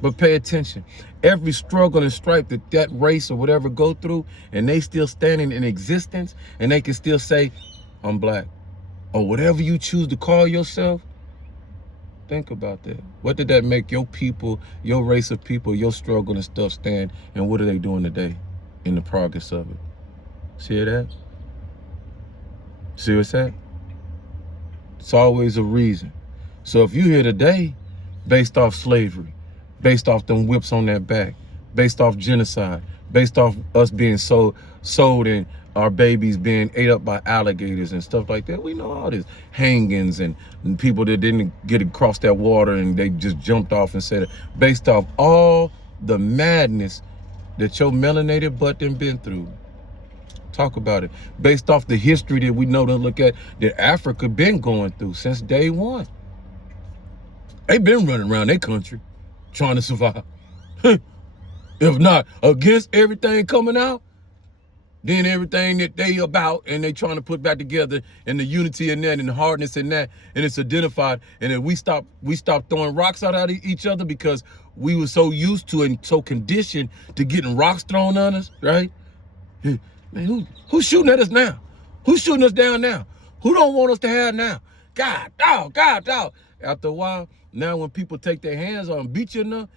But pay attention. Every struggle and strife that race or whatever go through, and they still standing in existence, and they can still say, I'm black. Or whatever you choose to call yourself. Think about that. What did that make your people, your race of people, your struggle and stuff stand? And what are they doing today in the progress of it? See that? See what's that? It's always a reason. So if you're here today based off slavery, based off them whips on that back, based off genocide, based off us being sold and our babies being ate up by alligators and stuff like that. We know all this hangings and people that didn't get across that water and they just jumped off and said it, based off all the madness that your melanated butt done been through. Talk about it. Based off the history that we know to look at, that Africa been going through since day one. They been running around their country trying to survive. If not against everything coming out, then everything that they about and they trying to put back together, and the unity in that and the hardness in that, and it's identified. And if we stop throwing rocks out at each other because we were so used to and so conditioned to getting rocks thrown on us, right? Man, who's shooting at us now? Who's shooting us down now? Who don't want us to have now? God dog. After a while, now when people take their hands on and beat you enough,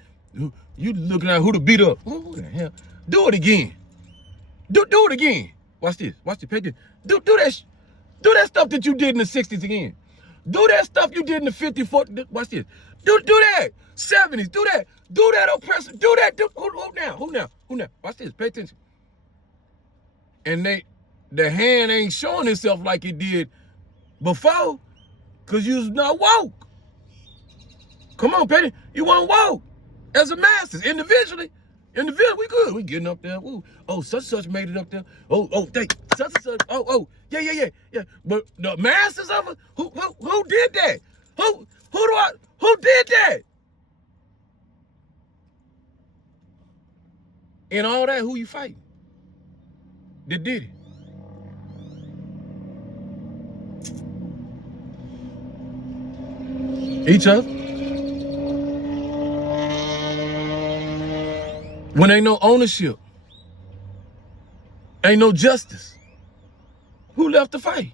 you looking at who to beat up. Who the hell? Do it again. Do it again. Watch this. Pay attention. Do that stuff that you did in the 60s again. Do that stuff you did in the 50s, 40s. Watch this. Do that. 70s. Do that. Do that oppressor. Do that. Who now? Watch this. Pay attention. And the hand ain't showing itself like it did before, because you was not woke. Come on, Petty. You weren't woke. As a masses, individually, we good. We getting up there. Ooh. Oh, such made it up there. They such and such. Yeah. But the masses of it, who did that? Who did that? And all that, who you fighting? That did it. Each other. When ain't no ownership, ain't no justice, who left to fight?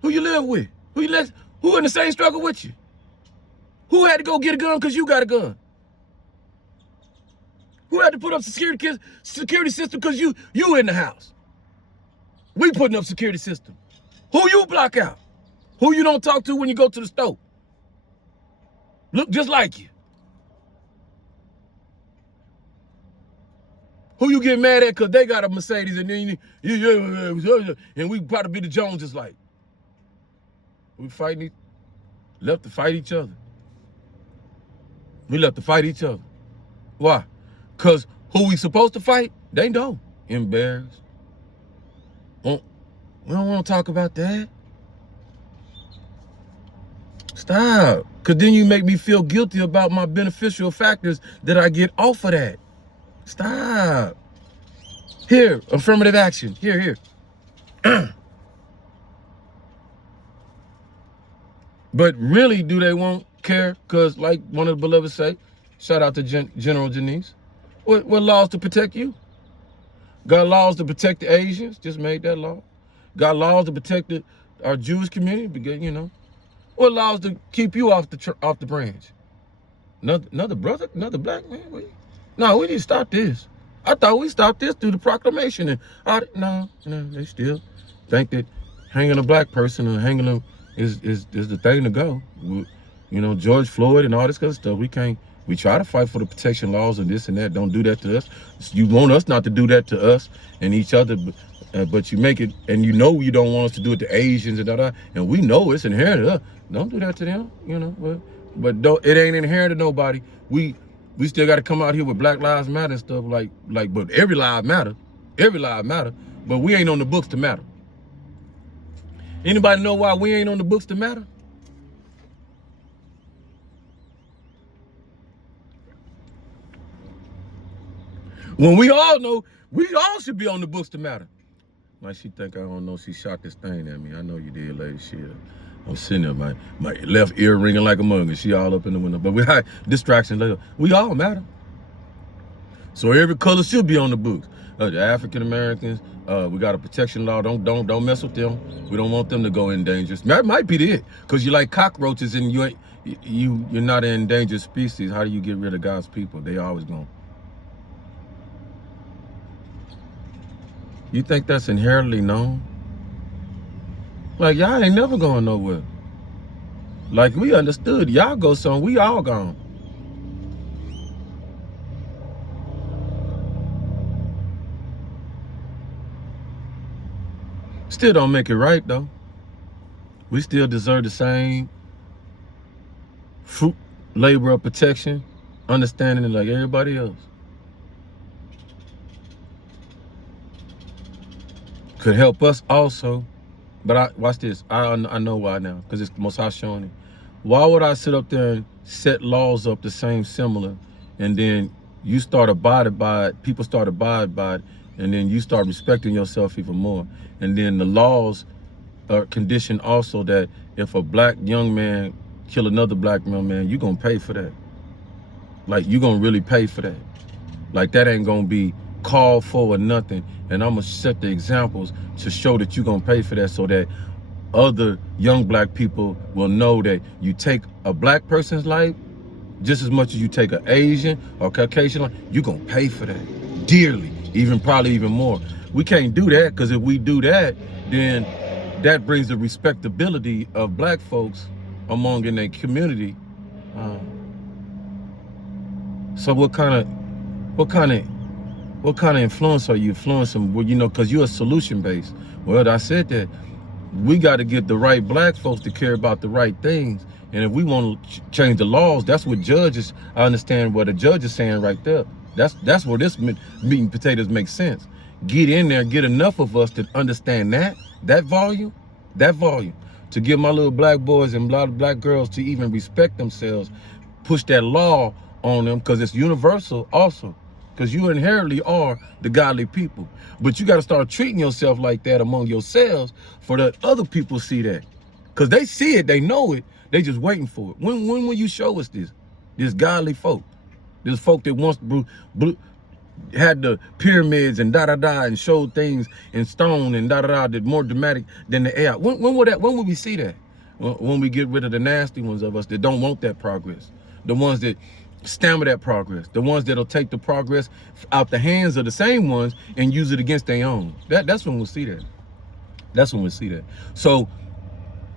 Who you live with? Who in the same struggle with you? Who had to go get a gun because you got a gun? Who had to put up security system because you in the house? We putting up security system. Who you block out? Who you don't talk to when you go to the store? Look just like you. Who you get mad at because they got a Mercedes and then and we probably be the Joneses like. We left to fight each other. We left to fight each other. Why? Because who we supposed to fight, they don't. Embarrassed. We don't want to talk about that. Stop. Because then you make me feel guilty about my beneficial factors that I get off of that. Stop. Here, affirmative action. Here. But really, do they won't care? Because like one of the beloved say, shout out to General Janice, what laws to protect you? Got laws to protect the Asians, just made that law. Got laws to protect our Jewish community, because, what laws to keep you off the branch? Another brother, another black man? No, we need to stop this. I thought we stopped this through the proclamation. And no, they still think that hanging a black person or hanging them is the thing to go. George Floyd and all this kind of stuff. We try to fight for the protection laws and this and that. Don't do that to us. You want us not to do that to us and each other, but you make it, and you don't want us to do it to Asians and that. And we know it's inherent to us. Don't do that to them, But it ain't inherent to nobody. We still got to come out here with Black Lives Matter and stuff but every life matter, but we ain't on the books to matter. Anybody know why we ain't on the books to matter? When we all know, we all should be on the books to matter. Like she think I don't know she shot this thing at me. I know you did, lady. Shit. I'm sitting there, my left ear ringing like a mug, she all up in the window. But we had distractions later. We all matter. So every color should be on the books. The African Americans, we got a protection law. Don't mess with them. We don't want them to go in danger. That might be it, because you like cockroaches and you're not an endangered species. How do you get rid of God's people? They always gone. You think that's inherently known? Like, y'all ain't never going nowhere. Like, we understood. Y'all go somewhere, we all gone. Still don't make it right though. We still deserve the same fruit, labor of protection, understanding it like everybody else. Could help us also, but watch this. I know why now, because it's Most High showing it. Why would I sit up there and set laws up the same similar, and then you start abiding by it, people start abiding by it, and then you start respecting yourself even more, and then the laws are conditioned also that if a black young man kill another black young man, you're gonna pay for that. Like, you're gonna really pay for that. Like, that ain't gonna be called for or nothing. And I'm gonna set the examples to show that you're gonna pay for that, so that other young black people will know that you take a black person's life just as much as you take an Asian or Caucasian life, you're gonna pay for that dearly, probably even more. We can't do that, because if we do that, then that brings the respectability of black folks in their community. So what kind of influence are you influencing? Well, because you're a solution based. Well, I said that we got to get the right black folks to care about the right things. And if we want to change the laws, that's what judges. I understand what a judge is saying right there. That's where this meat and potatoes makes sense. Get in there, get enough of us to understand that volume, to give my little black boys and black girls to even respect themselves, push that law on them, because it's universal also, because you inherently are the godly people. But you got to start treating yourself like that among yourselves, for the other people see that, because they see it, they know it, they just waiting for it. When will you show us this godly folk, this folk that once had the pyramids and and showed things in stone and that more dramatic than the AI? When will we see that? When we get rid of the nasty ones of us that don't want that progress, the ones that stammer that progress, the ones that'll take the progress out the hands of the same ones and use it against their own. That's when we'll see that. That's when we'll see that. So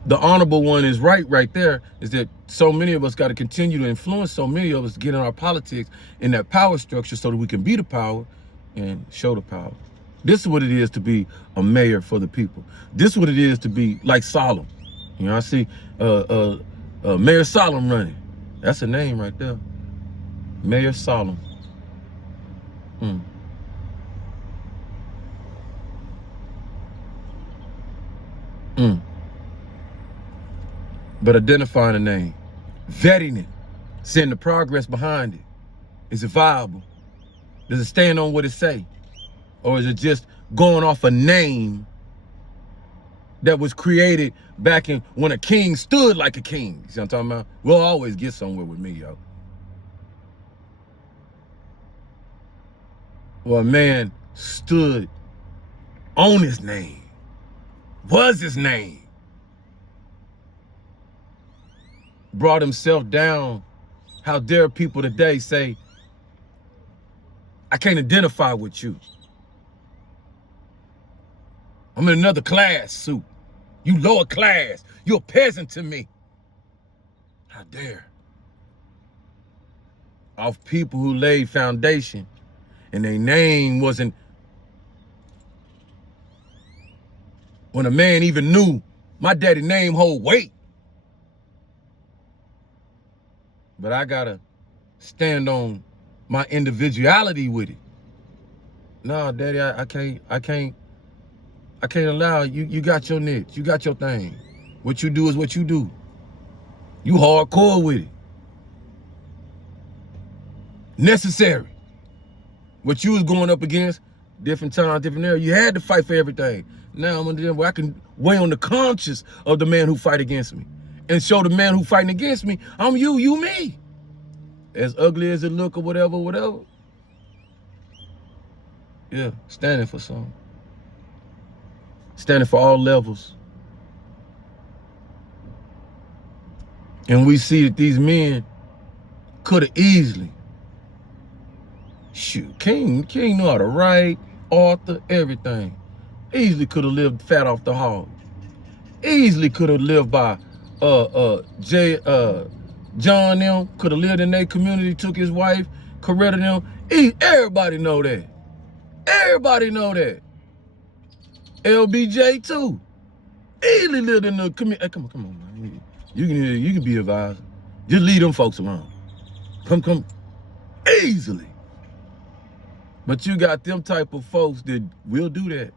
the honorable one is right there, is that so many of us got to continue to influence so many of us to get in our politics in that power structure, so that we can be the power and show the power. This is what it is to be a mayor for the people. This is what it is to be like Solomon. I see Mayor Solomon running. That's a name right there. Mayor Solomon. But identifying a name, vetting it, seeing the progress behind it. Is it viable? Does it stand on what it say? Or is it just going off a name that was created back in when a king stood like a king? You see what I'm talking about? We'll always get somewhere with me, yo. Well, a man stood on his name, was his name, brought himself down. How dare people today say, I can't identify with you. I'm in another class, suit. You lower class. You're a peasant to me. How dare. Of people who laid foundation and their name wasn't, when a man even knew my daddy name hold weight. But I gotta stand on my individuality with it. No, daddy, I can't allow you. You got your niche, you got your thing. What you do is what you do. You hardcore with it. Necessary. What you was going up against, different time, different era, you had to fight for everything. Now I'm in where I can weigh on the conscience of the man who fight against me, and show the man who fighting against me, I'm you me. As ugly as it look or whatever. Yeah, standing for something. Standing for all levels. And we see that these men could have easily, King knew how to write, author, everything. Easily could have lived fat off the hog. Easily could have lived by John them, could have lived in their community, took his wife, Coretta them. Everybody know that. Everybody know that. LBJ too. Easily lived in the community. Hey, come on, man. You can be advised. Just leave them folks alone. Come, easily. But you got them type of folks that will do that.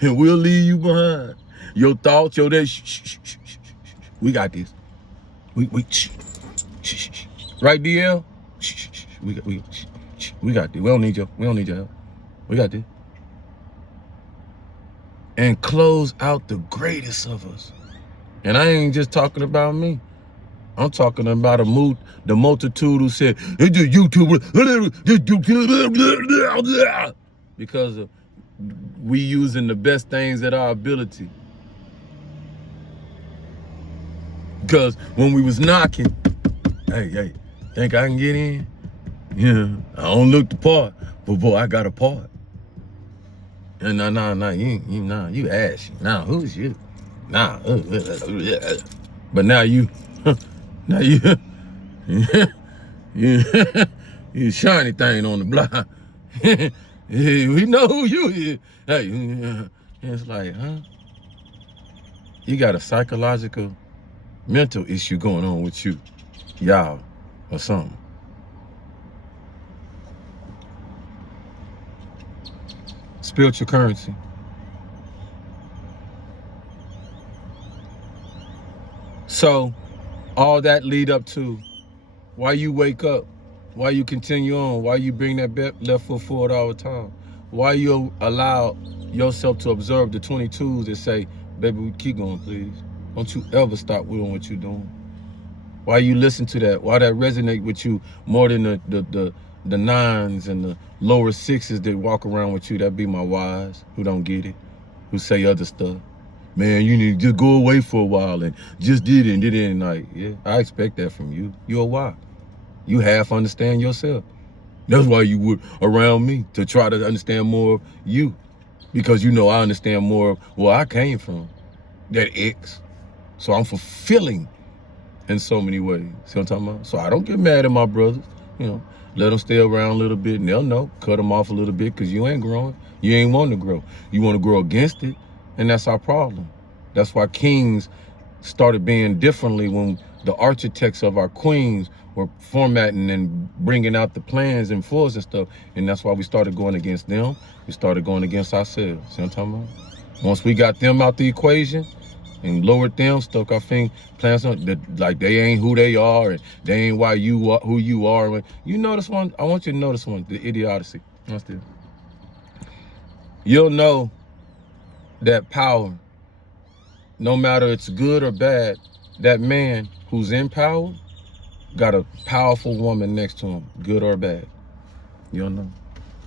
And we'll leave you behind. Your thoughts, your that, shh. We got this. We shh. Right, DL? Shh. We got this. We don't need your help. We got this. And close out the greatest of us. And I ain't just talking about me. I'm talking about the multitude who said, it's a YouTuber. Because we using the best things at our ability. Because when we was knocking, hey, think I can get in? Yeah, I don't look the part, but boy, I got a part. And nah, you ashy. Nah, who's you? Nah, but now you you shiny thing on the block. We know who you is. Hey, it's like, huh? You got a psychological, mental issue going on with you, y'all, or something. Spiritual currency. So, all that lead up to why you wake up, why you continue on, why you bring that left foot forward all the time, why you allow yourself to observe the 22s that say, baby, keep going, please. Don't you ever stop doing what you're doing. Why you listen to that? Why that resonate with you more than the 9s and the lower 6s that walk around with you? That be my whys who don't get it, who say other stuff. Man, you need to just go away for a while and just did it and like, yeah, I expect that from you. You're a why. You half understand yourself. That's why you were around me, to try to understand more of you. Because you know I understand more of where I came from, that X. So I'm fulfilling in so many ways. See what I'm talking about? So I don't get mad at my brothers, let them stay around a little bit and they'll know. Cut them off a little bit because you ain't growing. You ain't wanting to grow. You want to grow against it. And that's our problem. That's why kings started being differently when the architects of our queens were formatting and bringing out the plans and floors and stuff. And that's why we started going against them. We started going against ourselves. See what I'm talking about? Once we got them out the equation and lowered them, stuck our plans on that, like they ain't who they are and they ain't why you are who you are. You notice one, I want you to notice one, the idiocy. What's this? You'll know that power, no matter it's good or bad, that man who's in power got a powerful woman next to him, good or bad. You don't know.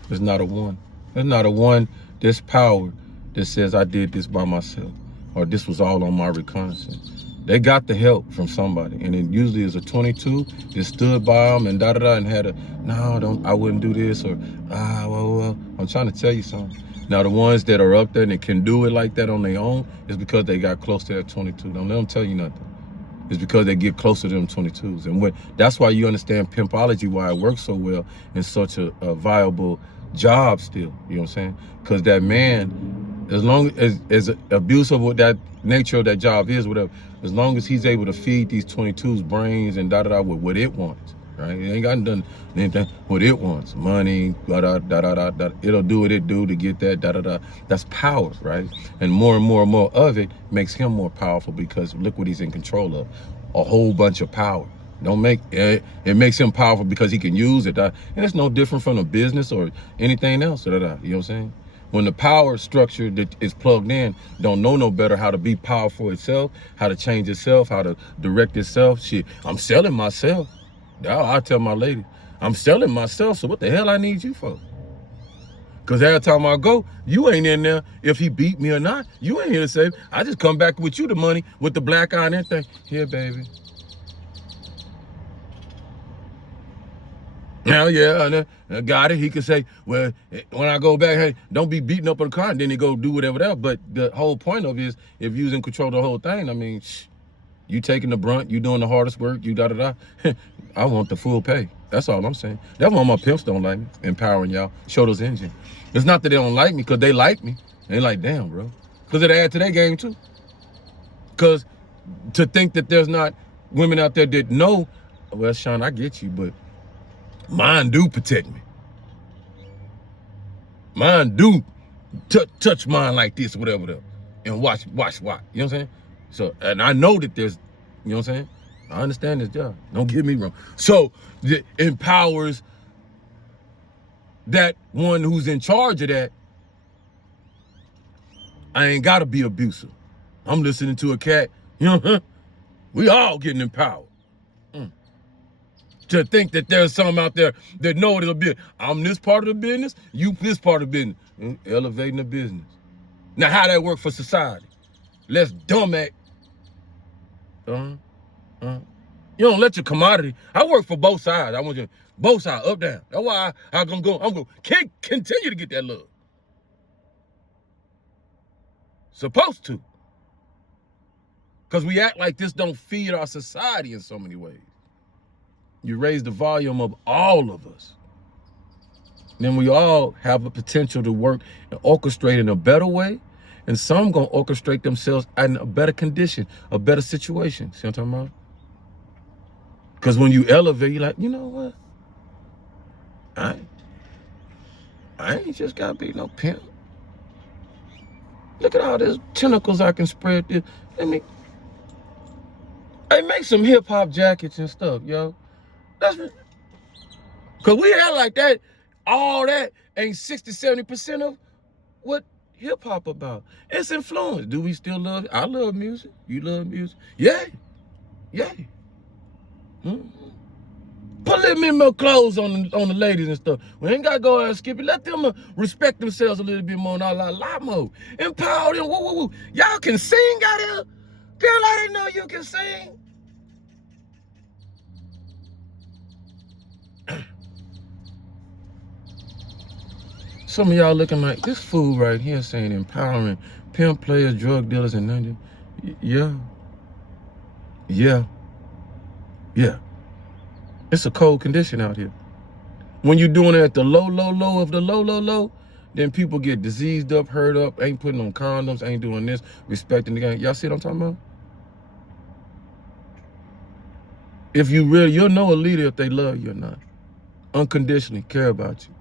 There's not a one. There's not a one that's power that says I did this by myself or this was all on my reconnaissance. They got the help from somebody, and it usually is a 22 that stood by them and and had a, no, I wouldn't do this, or well, I'm trying to tell you something. Now, the ones that are up there and that can do it like that on their own is because they got close to that 22. Don't let them tell you nothing. It's because they get closer to them 22s. And that's why you understand pimpology, why it works so well and such a viable job still. You know what I'm saying? Because that man, as long as abusive with that nature of that job is, whatever, as long as he's able to feed these 22s brains and with what it wants. Right? It ain't got done anything what it wants. Money, it'll do what it do to get that, That's power, right? And more of it makes him more powerful because look what he's in control of. A whole bunch of power. It makes him powerful because he can use it. And it's no different from a business or anything else. You know what I'm saying? When the power structure that is plugged in don't know no better how to be powerful itself, how to change itself, how to direct itself. Shit, I'm selling myself. I tell my lady, I'm selling myself, so what the hell I need you for? Because every time I go, you ain't in there. If he beat me or not, you ain't here to say, I just come back with you the money, with the black eye and everything. Here, baby. Now, yeah, I got it. He could say, well, when I go back, hey, don't be beating up on the car, and then he go do whatever else. But the whole point of it is, if you're in control of the whole thing, I mean, you taking the brunt, you doing the hardest work, you I want the full pay. That's all I'm saying. That's why my pimps don't like me, empowering y'all, show those engine. It's not that they don't like me, because they like me. They like, damn, bro. Because it add to their game too. Because to think that there's not women out there that know, well, Sean, I get you, but mine do protect me. Mine do touch mine like this, whatever. And watch. You know what I'm saying? So, and I know that there's, you know what I'm saying? I understand this job. Don't get me wrong. So, it empowers that one who's in charge of that. I ain't got to be abusive. I'm listening to a cat, you know, we all getting empowered. To think that there's some out there that know it'll be, I'm this part of the business, you this part of the business. Elevating the business. Now, how that work for society? Let's dumb act. You don't let your commodity. I work for both sides. I want you both sides, up, down. That's why I'm going to continue to get that love. Supposed to. Because we act like this don't feed our society in so many ways. You raise the volume of all of us. Then we all have a potential to work and orchestrate in a better way. And some going to orchestrate themselves in a better condition, a better situation. See what I'm talking about? Because when you elevate, you're like, you know what? I ain't just got to be no pimp. Look at all these tentacles I can spread. Hey, make some hip-hop jackets and stuff, yo. Because we act like that, all that ain't 60-70% of what hip-hop about. It's influence. Do we still love it? I love music. You love music? Yeah. Put a little bit more clothes on the ladies and stuff. We ain't got to go out and skip it. Let them respect themselves a little bit more and a lot more. Empower them. Woo. Y'all can sing out here? Girl, I didn't know you can sing. Some of y'all looking like this fool right here saying empowering pimp players, drug dealers, and none. Yeah. It's a cold condition out here. When you're doing it at the low of the low, then people get diseased up, hurt up, ain't putting on condoms, ain't doing this, respecting the game. Y'all see what I'm talking about? If you really, you'll know a leader if they love you or not. Unconditionally care about you.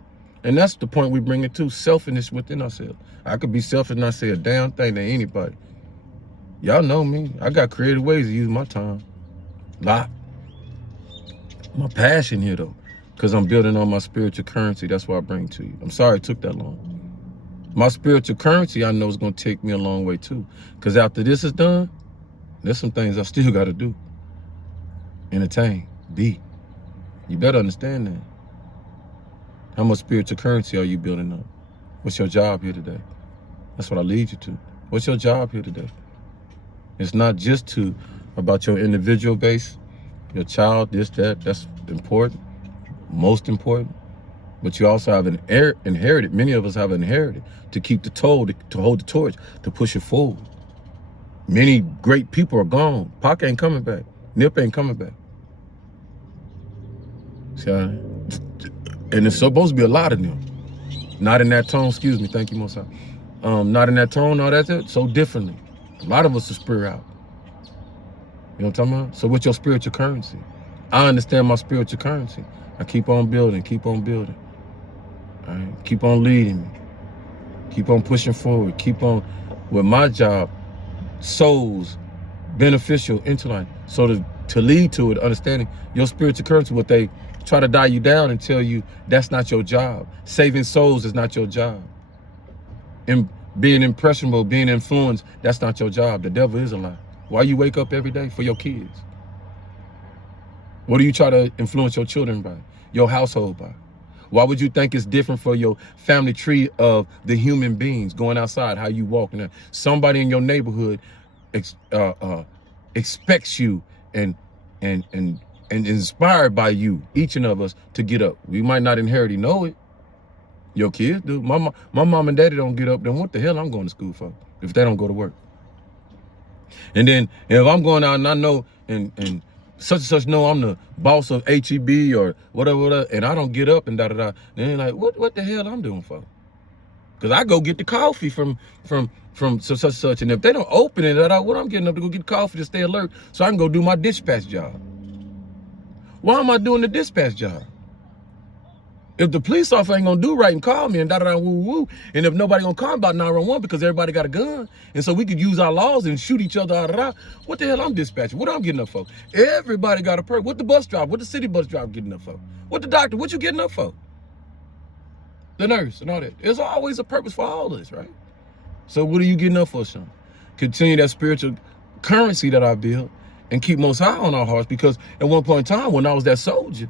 And that's the point we bring it to, selfishness within ourselves. I could be selfish and not say a damn thing to anybody. Y'all know me. I got creative ways to use my time. Lot. My passion here, though, because I'm building on my spiritual currency. That's what I bring to you. I'm sorry it took that long. My spiritual currency, I know, is going to take me a long way, too. Because after this is done, there's some things I still got to do. Entertain. Be. You better understand that. How much spiritual currency are you building up? What's your job here today? That's what I lead you to. What's your job here today? It's not just about your individual base, your child, this, that. That's important, most important. But you also have inherited. Many of us have inherited to keep the toll, to hold the torch, to push it forward. Many great people are gone. Pac ain't coming back. Nip ain't coming back. See, and it's supposed to be a lot of them. Not in that tone, excuse me, thank you, Mosa. Not in that tone, no, that's it, so differently. A lot of us are spirit out. You know what I'm talking about? So what's your spiritual currency? I understand my spiritual currency. I keep on building. All right? Keep on leading me. Keep on pushing forward. Keep on, with my job, souls, beneficial, intellect. So to lead to it, understanding your spiritual currency, what they try to die you down and tell you that's not your job. Saving souls is not your job. And being impressionable, being influenced, that's not your job. The devil is a lie. Why you wake up every day? For your kids. What do you try to influence your children by? Your household by? Why would you think it's different for your family tree of the human beings going outside, how you walk? And somebody in your neighborhood expects you and inspired by you, each and of us, to get up. We might not inherit, know it. Your kids do. My mom and daddy don't get up, then what the hell I'm going to school for if they don't go to work? And then if I'm going out and I know and such and such know I'm the boss of HEB or whatever, and I don't get up and da-da-da, then like, what the hell I'm doing for? Because I go get the coffee from such, and if they don't open it, what I'm getting up to go get coffee to stay alert so I can go do my dispatch job. Why am I doing the dispatch job? If the police officer ain't gonna do right and call me and da-da-da woo woo, and if nobody gonna call about 911 because everybody got a gun, and so we could use our laws and shoot each other da-da-da, what the hell I'm dispatching? What I'm getting up for? Everybody got a purpose. What the bus driver, what the city bus driver getting up for? What the doctor, what you getting up for? The nurse and all that. There's always a purpose for all this, right? So what are you getting up for, Sean? Continue that spiritual currency that I built and keep Most High on our hearts, because at one point in time when I was that soldier,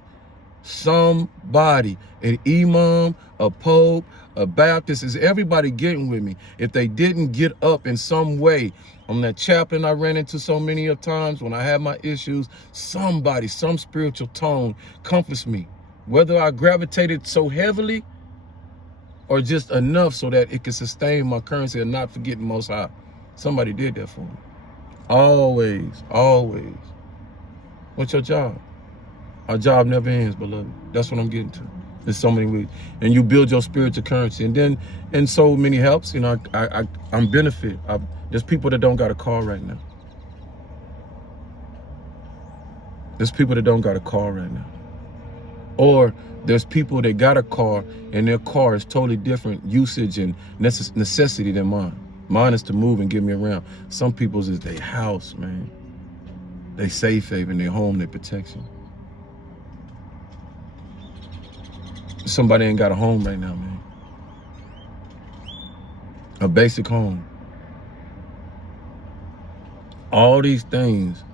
somebody, an imam, a pope, a Baptist, is everybody getting with me. If they didn't get up in some way, on that chaplain I ran into so many of times when I had my issues, somebody, some spiritual tone comforts me. Whether I gravitated so heavily or just enough so that it can sustain my currency and not forgetting Most High. Somebody did that for me. Always, always. What's your job? Our job never ends, beloved. That's what I'm getting to. There's so many ways. And you build your spiritual currency. And then, and so many helps, you know, I'm benefit. There's people that don't got a car right now. There's people that don't got a car right now. Or there's people that got a car and their car is totally different usage and necessity than mine. Mine is to move and get me around. Some people's is their house, man. They safe haven, their home, their protection. Somebody ain't got a home right now, man. A basic home. All these things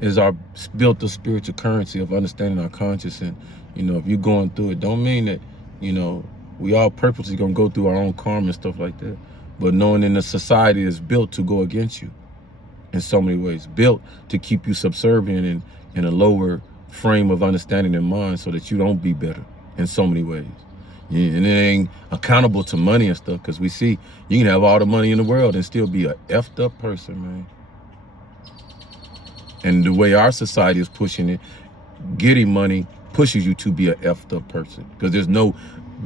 is our built a spiritual currency of understanding our conscience. And, you know, if you're going through it, don't mean that, you know, we all purposely gonna go through our own karma and stuff like that. But knowing in a society that's built to go against you in so many ways, built to keep you subservient and in a lower frame of understanding and mind so that you don't be better in so many ways. And it ain't accountable to money and stuff, because we see you can have all the money in the world and still be a effed up person, man. And the way our society is pushing it, getting money pushes you to be a effed up person, because there's no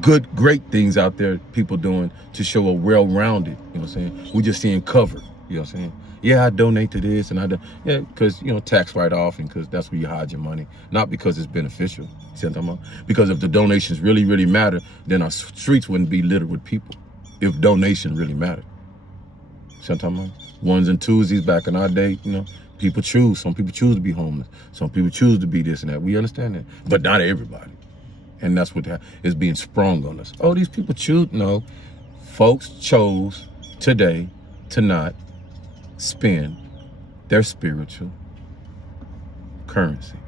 good, great things out there people doing to show a well-rounded, you know what I'm saying? We're just seeing cover, you know what I'm saying? Yeah, I donate to this and I do, yeah, because, you know, tax write-off, and because that's where you hide your money, not because it's beneficial. See what I'm talking about? Because if the donations really, really matter, then our streets wouldn't be littered with people if donation really mattered. See what I'm talking about? Ones and twosies back in our day, you know, people choose. Some people choose to be homeless. Some people choose to be this and that. We understand that, but not everybody. And that's what is being sprung on us. Oh, these people choose. No, folks chose today to not spend their spiritual currency.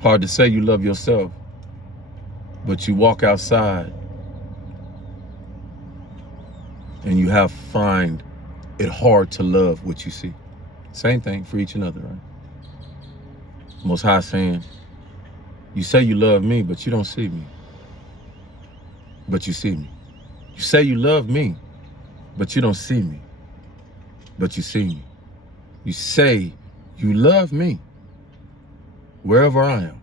Hard to say you love yourself, but you walk outside and you find it hard to love what you see. Same thing for each another, right? Most High saying, you say you love me, but you don't see me. But you see me. You say you love me, but you don't see me. But you see me. You say you love me, wherever I am.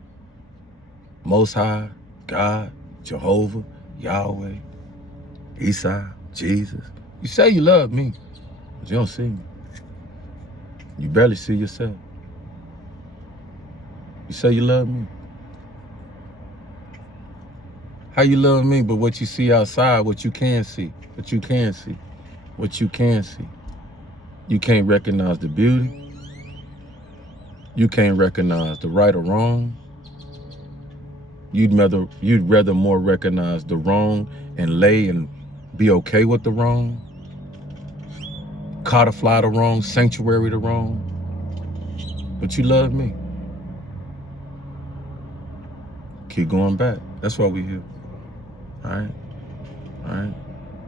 Most High, God, Jehovah, Yahweh, Esau, Jesus. You say you love me, but you don't see me. You barely see yourself. You say you love me. How you love me, but what you see outside, what you can see, what you can see, what you can see. You can't recognize the beauty. You can't recognize the right or wrong. You'd rather more recognize the wrong and lay and be okay with the wrong. Codify the wrong, sanctuary the wrong. But you love me. Keep going back. That's why we here. All right? All right?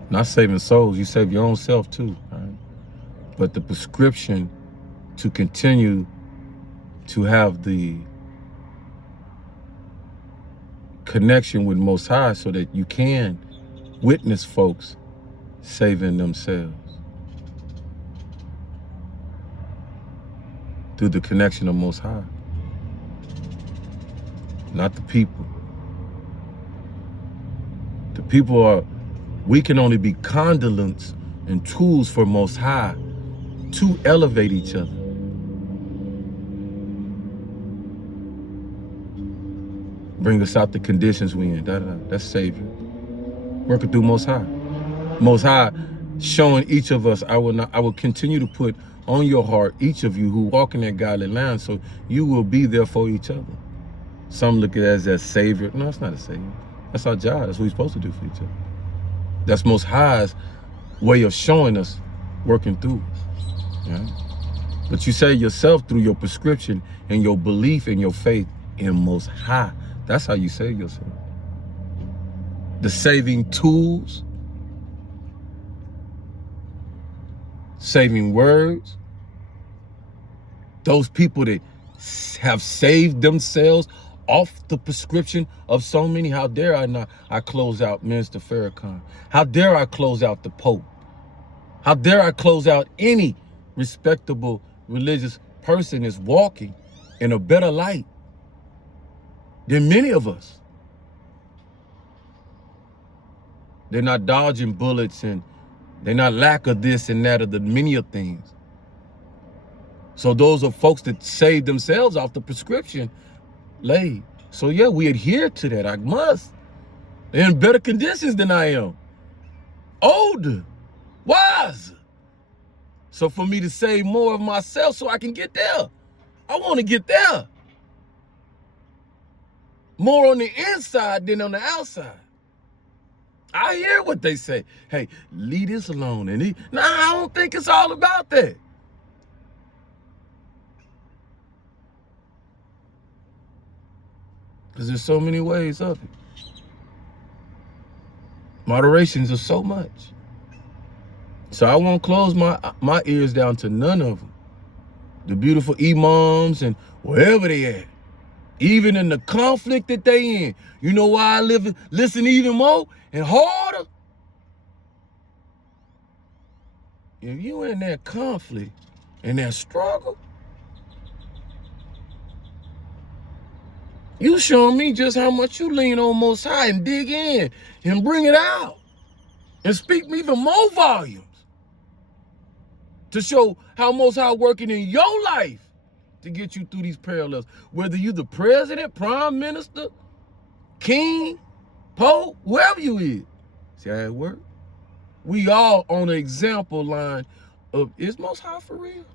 Not saving souls, you save your own self too. All right? But the prescription to continue to have the connection with Most High so that you can witness folks saving themselves through the connection of Most High. not the people. The people we can only be condolence and tools for Most High to elevate each other. Bring us out the conditions we in. That's Savior. Working through Most High. Most High showing each of us, I will continue to put on your heart, each of you who walk in that godly line, so you will be there for each other. Some look at it as that Savior. No, it's not a Savior. That's our job. That's what we're supposed to do for each other. That's Most High's way of showing us, working through us. Right? But you say yourself through your prescription and your belief and your faith in Most High. That's how you save yourself. The saving tools, saving words, those people that have saved themselves off the prescription of so many. How dare I close out Minister Farrakhan? How dare I close out the Pope? How dare I close out any respectable religious person is walking in a better light than many of us? They're not dodging bullets and they're not lack of this and that of the many of things. So those are folks that saved themselves off the prescription laid. So yeah, we adhere to that. I must. They're in better conditions than I am. Older, wiser. So for me to save more of myself so I can get there. I want to get there. More on the inside than on the outside. I hear what they say. Hey, leave this alone. And I don't think it's all about that. Because there's so many ways of it. Moderations are so much. So I won't close my ears down to none of them. The beautiful imams and wherever they at. Even in the conflict that they in. You know why I listen even more and harder? If you in that conflict and that struggle, you showing me just how much you lean on Most High and dig in and bring it out and speak even more volumes to show how Most High working in your life to get you through these parallels. Whether you the president, prime minister, king, pope, whoever you is. See how it work? We all on the example line of, is Most High for real?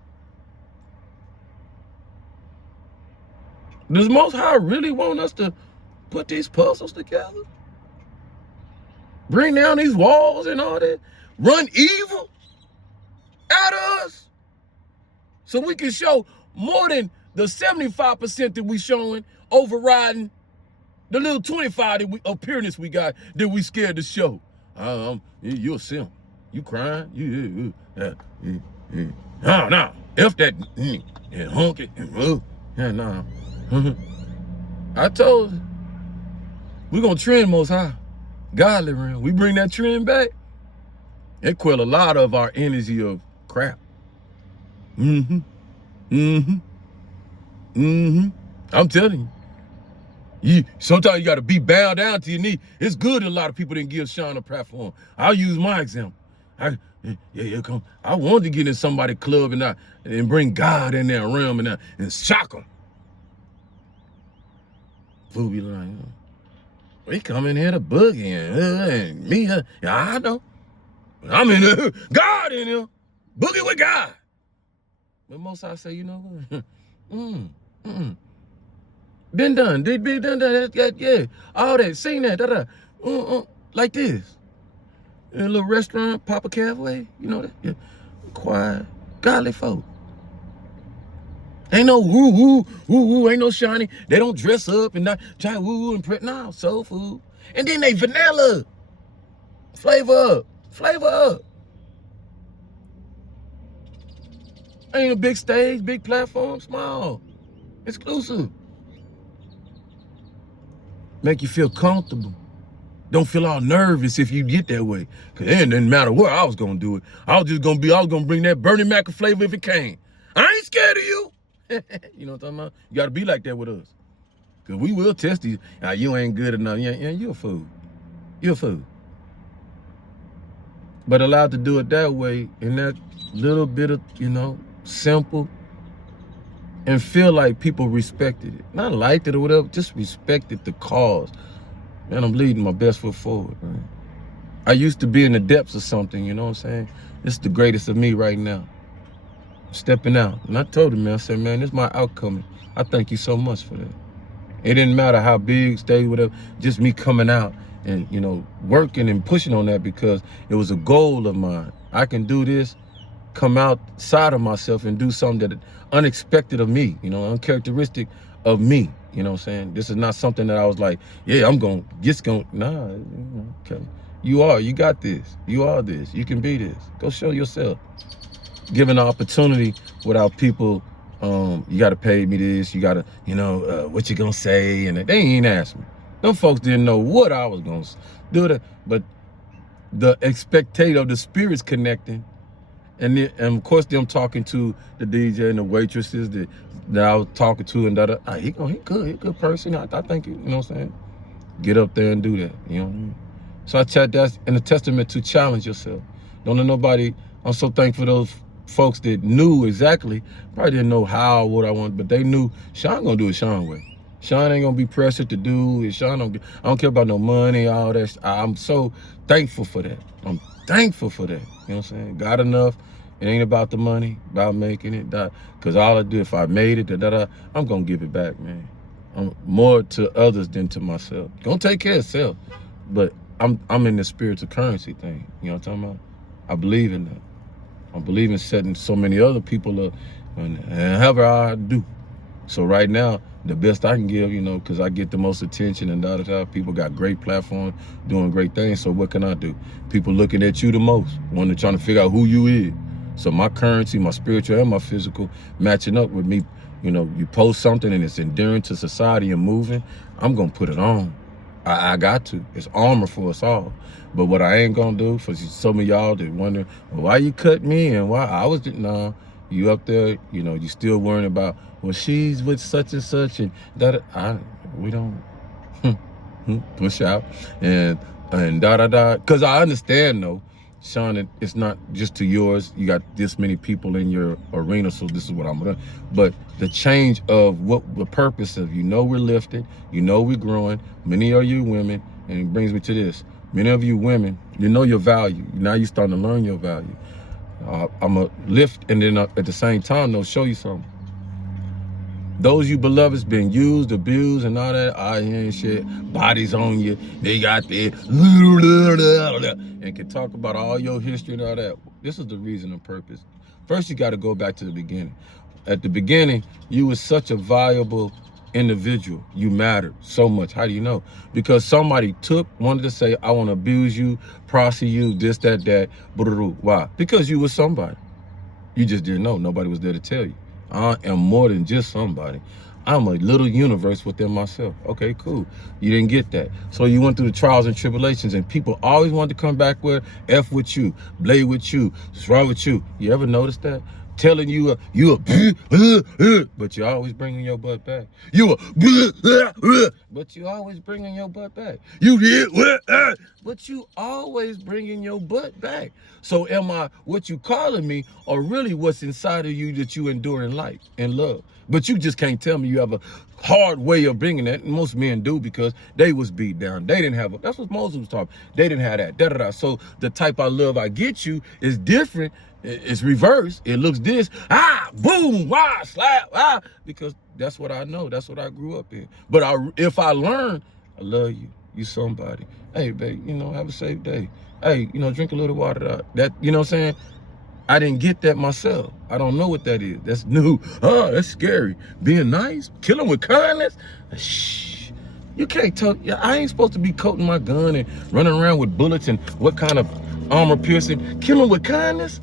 Does Most High really want us to put these puzzles together? Bring down these walls and all that? Run evil out of us? So we can show more than the 75% that we showing, overriding the little 25 appearance we got that we scared to show. You're a simp. You crying? No. F that. Yeah, honky. Yeah, no. I told you. We're going to trend Most High. Godly realm. We bring that trend back. It quell a lot of our energy of crap. I'm telling you. Sometimes you got to be bowed down to your knee. It's good that a lot of people didn't give Sean a platform. I'll use my example. I wanted to get in somebody's club and bring God in their realm and shock them. Fool be like, we come in here to boogie and me, yeah, I know. I'm in there, God in here, boogie with God. But most I say, you know what? Been done, been done, yeah, all that, seen that, like this. In a little restaurant, Papa Cafe, you know that? Yeah. Quiet, godly folk. Ain't no woo, ain't no shiny. They don't dress up and not try woo and print. No, soul food. And then they vanilla. Flavor up. Ain't a big stage, big platform, small. Exclusive. Make you feel comfortable. Don't feel all nervous if you get that way. Cause it didn't matter where I was gonna do it. I was gonna bring that Bernie Mac flavor if it came. I ain't scared of you. You know what I'm talking about? You gotta be like that with us. Because we will test you. You ain't good enough. Yeah, you're a fool. You're a fool. But allowed to do it that way, in that little bit of, simple, and feel like people respected it. Not liked it or whatever, just respected the cause. Man, I'm leading my best foot forward, man. I used to be in the depths of something, you know what I'm saying? This is the greatest of me right now. Stepping out. And I told him, man, I said, man, this is my outcome. I thank you so much for that. It didn't matter how big, stage, whatever, just me coming out and, working and pushing on that, because it was a goal of mine. I can do this, come outside of myself and do something that unexpected of me, uncharacteristic of me. You know what I'm saying? This is not something that I was like, yeah, nah, okay. You got this. You are this. You can be this. Go show yourself. Given the opportunity without people, you got to pay me this. You got to, what you going to say? And they ain't asked me. Them folks didn't know what I was going to do. But the expectation of the spirits connecting, and of course them talking to the DJ and the waitresses that I was talking to, and he good person. I think, you know what I'm saying? Get up there and do that, you know what I mean? So I chat, that's in a testament to challenge yourself. Don't let nobody, I'm so thankful for those folks that knew exactly, probably didn't know how or what I wanted, but they knew Sean gonna do it Sean way. Sean ain't gonna be pressured to do it. I don't care about no money, all that. I'm so thankful for that. I'm thankful for that. You know what I'm saying? Got enough. It ain't about the money, about making it. Because all I do, if I made it, I'm gonna give it back, man. I'm more to others than to myself. Gonna take care of self, but I'm in the spiritual currency thing. You know what I'm talking about? I believe in that. I believe in setting so many other people up, and however I do. So right now, the best I can give, because I get the most attention and people got great platforms, doing great things. So what can I do? People looking at you the most, when they're trying to figure out who you is. So my currency, my spiritual and my physical, matching up with me. You post something and it's endearing to society and moving, I'm gonna put it on. I got to. It's armor for us all. But what I ain't gonna do, for some of y'all that wonder, well, why you cut me and why I was, nah, you up there, you still worrying about, well, she's with such and such, and we don't push out and because I understand though, Sean, it's not just to yours. You got this many people in your arena, so this is what I'm gonna. But the change of what the purpose of, we're lifted, we're growing. Many of you women, and it brings me to this. Many of you women, your value. Now you're starting to learn your value. I'm gonna lift, and then at the same time, though, show you something. Those you beloveds been used, abused, and all that, ain't shit, bodies on you, they got there, and can talk about all your history and all that. This is the reason and purpose. First, you got to go back to the beginning. At the beginning, you was such a valuable individual. You mattered so much. How do you know? Because somebody wanted to say, I want to abuse you, prosecute you, this, that. Why? Because you was somebody. You just didn't know. Nobody was there to tell you. I am more than just somebody. I'm a little universe within myself. Okay, cool. You didn't get that. So you went through the trials and tribulations, and people always wanted to come back with F with you, blade with you, what's wrong with you. You ever notice that? Telling you but you always bringing your butt back. But you always bringing your butt back. You did but you always bringing your butt back. So am I what you calling me, or really what's inside of you that you endure in life and love? But you just can't tell me you have a hard way of bringing that. And most men do, because they was beat down. They didn't have that's what Moses was talking. They didn't have that. So the type of love I get you is different. It's reverse. It looks this, boom, slap, because that's what I know. That's what I grew up in. But if I learn, I love you. You somebody. Hey, babe, have a safe day. Hey, drink a little water. That, you know what I'm saying? I didn't get that myself. I don't know what that is. That's new. Oh, that's scary. Being nice, killing with kindness. Shh. You can't talk. I ain't supposed to be coating my gun and running around with bullets and what kind of armor piercing. Killing with kindness.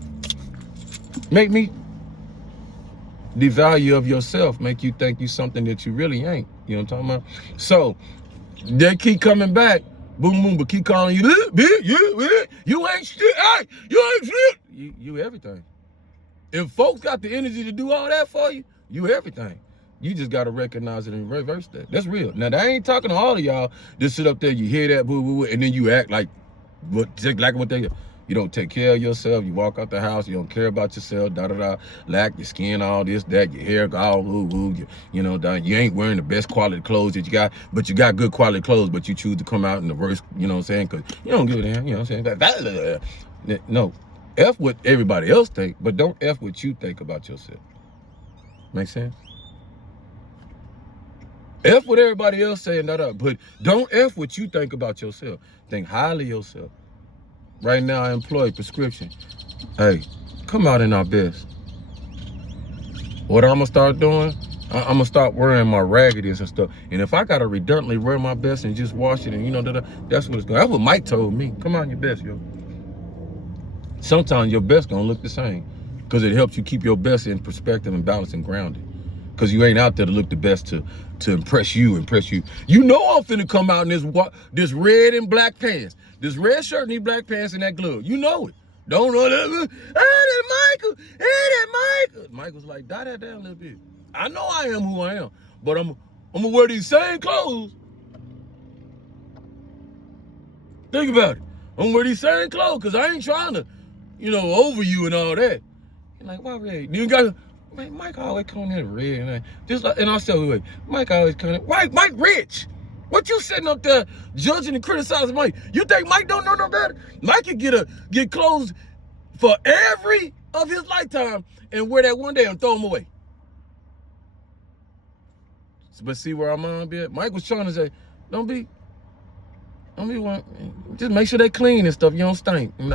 Make me the value of yourself, make you think you something that you really ain't. You know what I'm talking about? So they keep coming back, boom, but keep calling you, you ain't shit, hey, you ain't shit. You everything. If folks got the energy to do all that for you, you everything. You just got to recognize it and reverse that. That's real. Now, I ain't talking to all of y'all. Just sit up there, you hear that, and then you act like what they. You don't take care of yourself. You walk out the house. You don't care about yourself. Lack your skin, all this, that. Your hair, all you know. You ain't wearing the best quality clothes that you got, but you got good quality clothes. But you choose to come out in the worst. You know what I'm saying? Because you don't give a damn. You know what I'm saying? No, F what everybody else think, but don't F what you think about yourself. Make sense? F what everybody else saying, but don't F what you think about yourself. Think highly of yourself. Right now, I employ prescription. Hey, come out in our best. What I'm gonna start doing, I'm gonna start wearing my raggedies and stuff. And if I gotta redundantly wear my best and just wash it, and that's what it's going. That's what Mike told me. Come out in your best, yo. Sometimes your best gonna look the same, because it helps you keep your best in perspective and balance and grounded. Because you ain't out there to look the best to impress you. You know I'm finna come out in this red and black pants. This red shirt and these black pants and that glove. You know it. Don't know that. Hey, that Michael. Hey, that Michael. Michael's like, die that down a little bit. I know I am who I am. But I'm gonna wear these same clothes. Think about it. I'm gonna wear these same clothes because I ain't trying to, over you and all that. You're like, why red? You got man, Mike always coming in red. And I said, wait, Mike always coming in. Mike rich. What you sitting up there judging and criticizing Mike? You think Mike don't know no better? Mike can get clothes for every of his lifetime and wear that one day and throw them away. But see where I'm on at? Mike was trying to say, don't be one. Just make sure they clean and stuff. You don't stink. And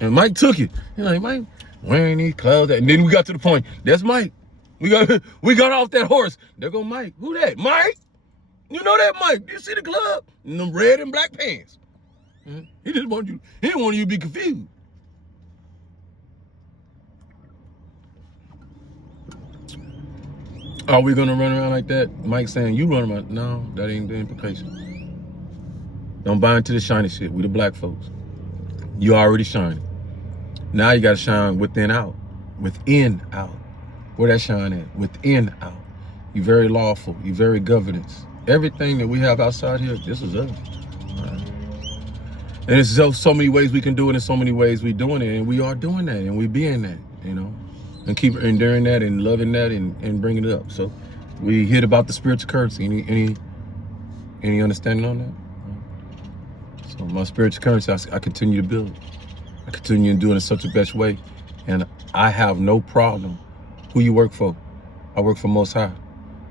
And Mike took it. He's like, Mike wearing these clothes. And then we got to the point. That's Mike. We got off that horse. There go Mike. Who that? Mike? You know that Mike? You see the glove? And them red and black pants. He didn't want you to be confused. Are we gonna run around like that? Mike saying you run around. No, that ain't the implication. Don't buy into the shiny shit. We the black folks. You already shining. Now you gotta shine within out. Within out. Where that shine at? Within out. You very lawful. You very governance. Everything that we have outside here, this is us. And there's so many ways we can do it, and so many ways we doing it, and we are doing that, and we being that, and keep enduring that and loving that and bringing it up. So we hit about the spiritual currency. Any understanding on that? So my spiritual currency, I continue to build. I continue to do it in such a best way, and I have no problem. Who you work for? I work for Most High.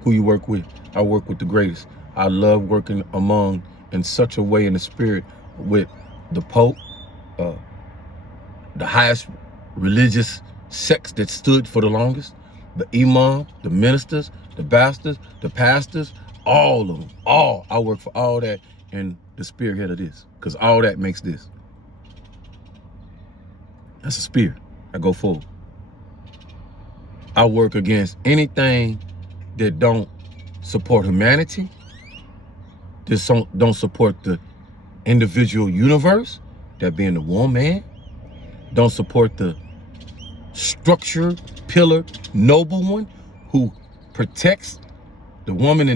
Who you work with? I work with the greatest. I love working among in such a way in the spirit with the Pope, the highest religious sects that stood for the longest, the imam, the ministers, the bastards, the pastors, all of them, I work for all that in the spearhead of this, because all that makes this. That's a spear. I go forward. I work against anything that don't support humanity, that don't support the individual universe, that being the woman, don't support the structure, pillar, noble one who protects the woman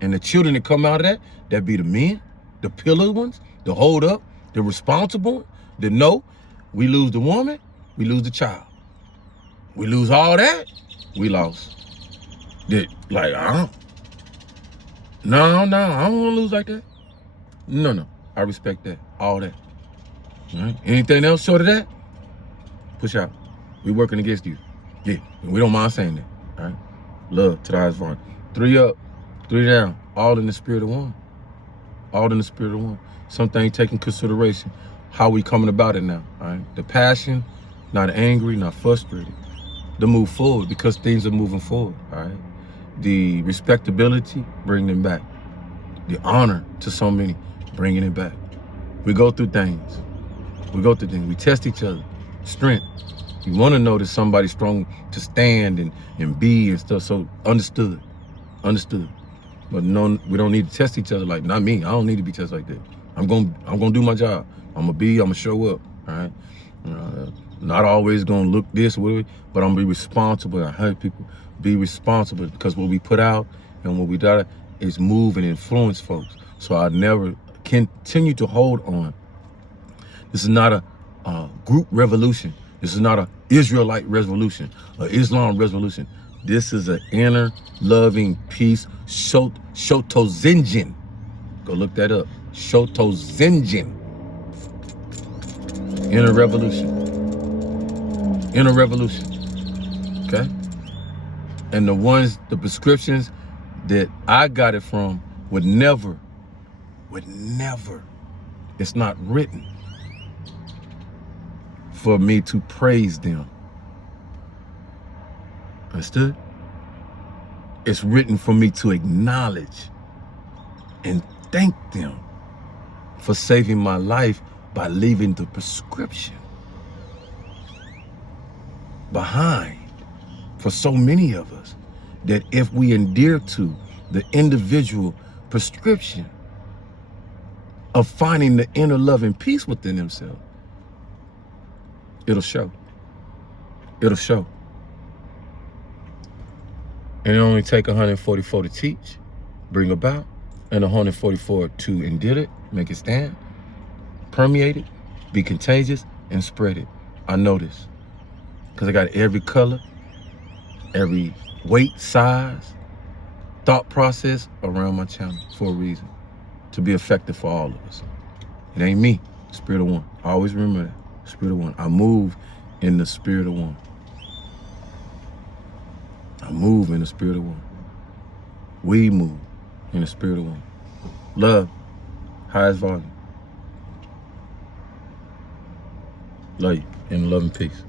and the children that come out of that be the men, the pillar ones, the hold up, the responsible one, that know we lose the woman, we lose the child. We lose all that, we lost. That, like, no, I don't want to lose like that. No, I respect that, all that. All right? Anything else short of that, push out. We working against you. Yeah, and we don't mind saying that, all right? Love to the highest form. 3 up, 3 down, all in the spirit of one. All in the spirit of one. Something taking consideration, how we coming about it now, all right? The passion, not angry, not frustrated. To move forward, because things are moving forward, all right? The respectability, bring them back. The honor to so many, bringing it back. We go through things. We test each other. Strength. You want to know that somebody's strong to stand and be and stuff. So understood. But no, we don't need to test each other like, not me. I don't need to be tested like that. I'm gonna do my job. I'm gonna show up. All right. Not always gonna look this way, but I'm gonna be responsible. I help people be responsible, because what we put out and what we do is move and influence folks. So I never continue to hold on. This is not a group revolution. This is not a Israelite revolution, an Islam revolution. This is an inner loving peace, Shoto Zenjin. Go look that up. Shoto Zenjin. Inner revolution. Inner revolution. Okay? And the prescriptions that I got it from would never, it's not written for me to praise them. Understood? It's written for me to acknowledge and thank them for saving my life by leaving the prescription behind for so many of us, that if we adhere to the individual prescription of finding the inner love and peace within themselves, it'll show. It'll show. And it only take 144 to teach, bring about, and 144 to endure it, make it stand, permeate it, be contagious, and spread it. I know this, because I got every color, every weight, size, thought process around my channel for a reason, to be effective for all of us. It ain't me, Spirit of One. I always remember that, Spirit of One. I move in the Spirit of One. I move in the Spirit of One. We move in the Spirit of One. Love, highest volume. Love you, and love and peace.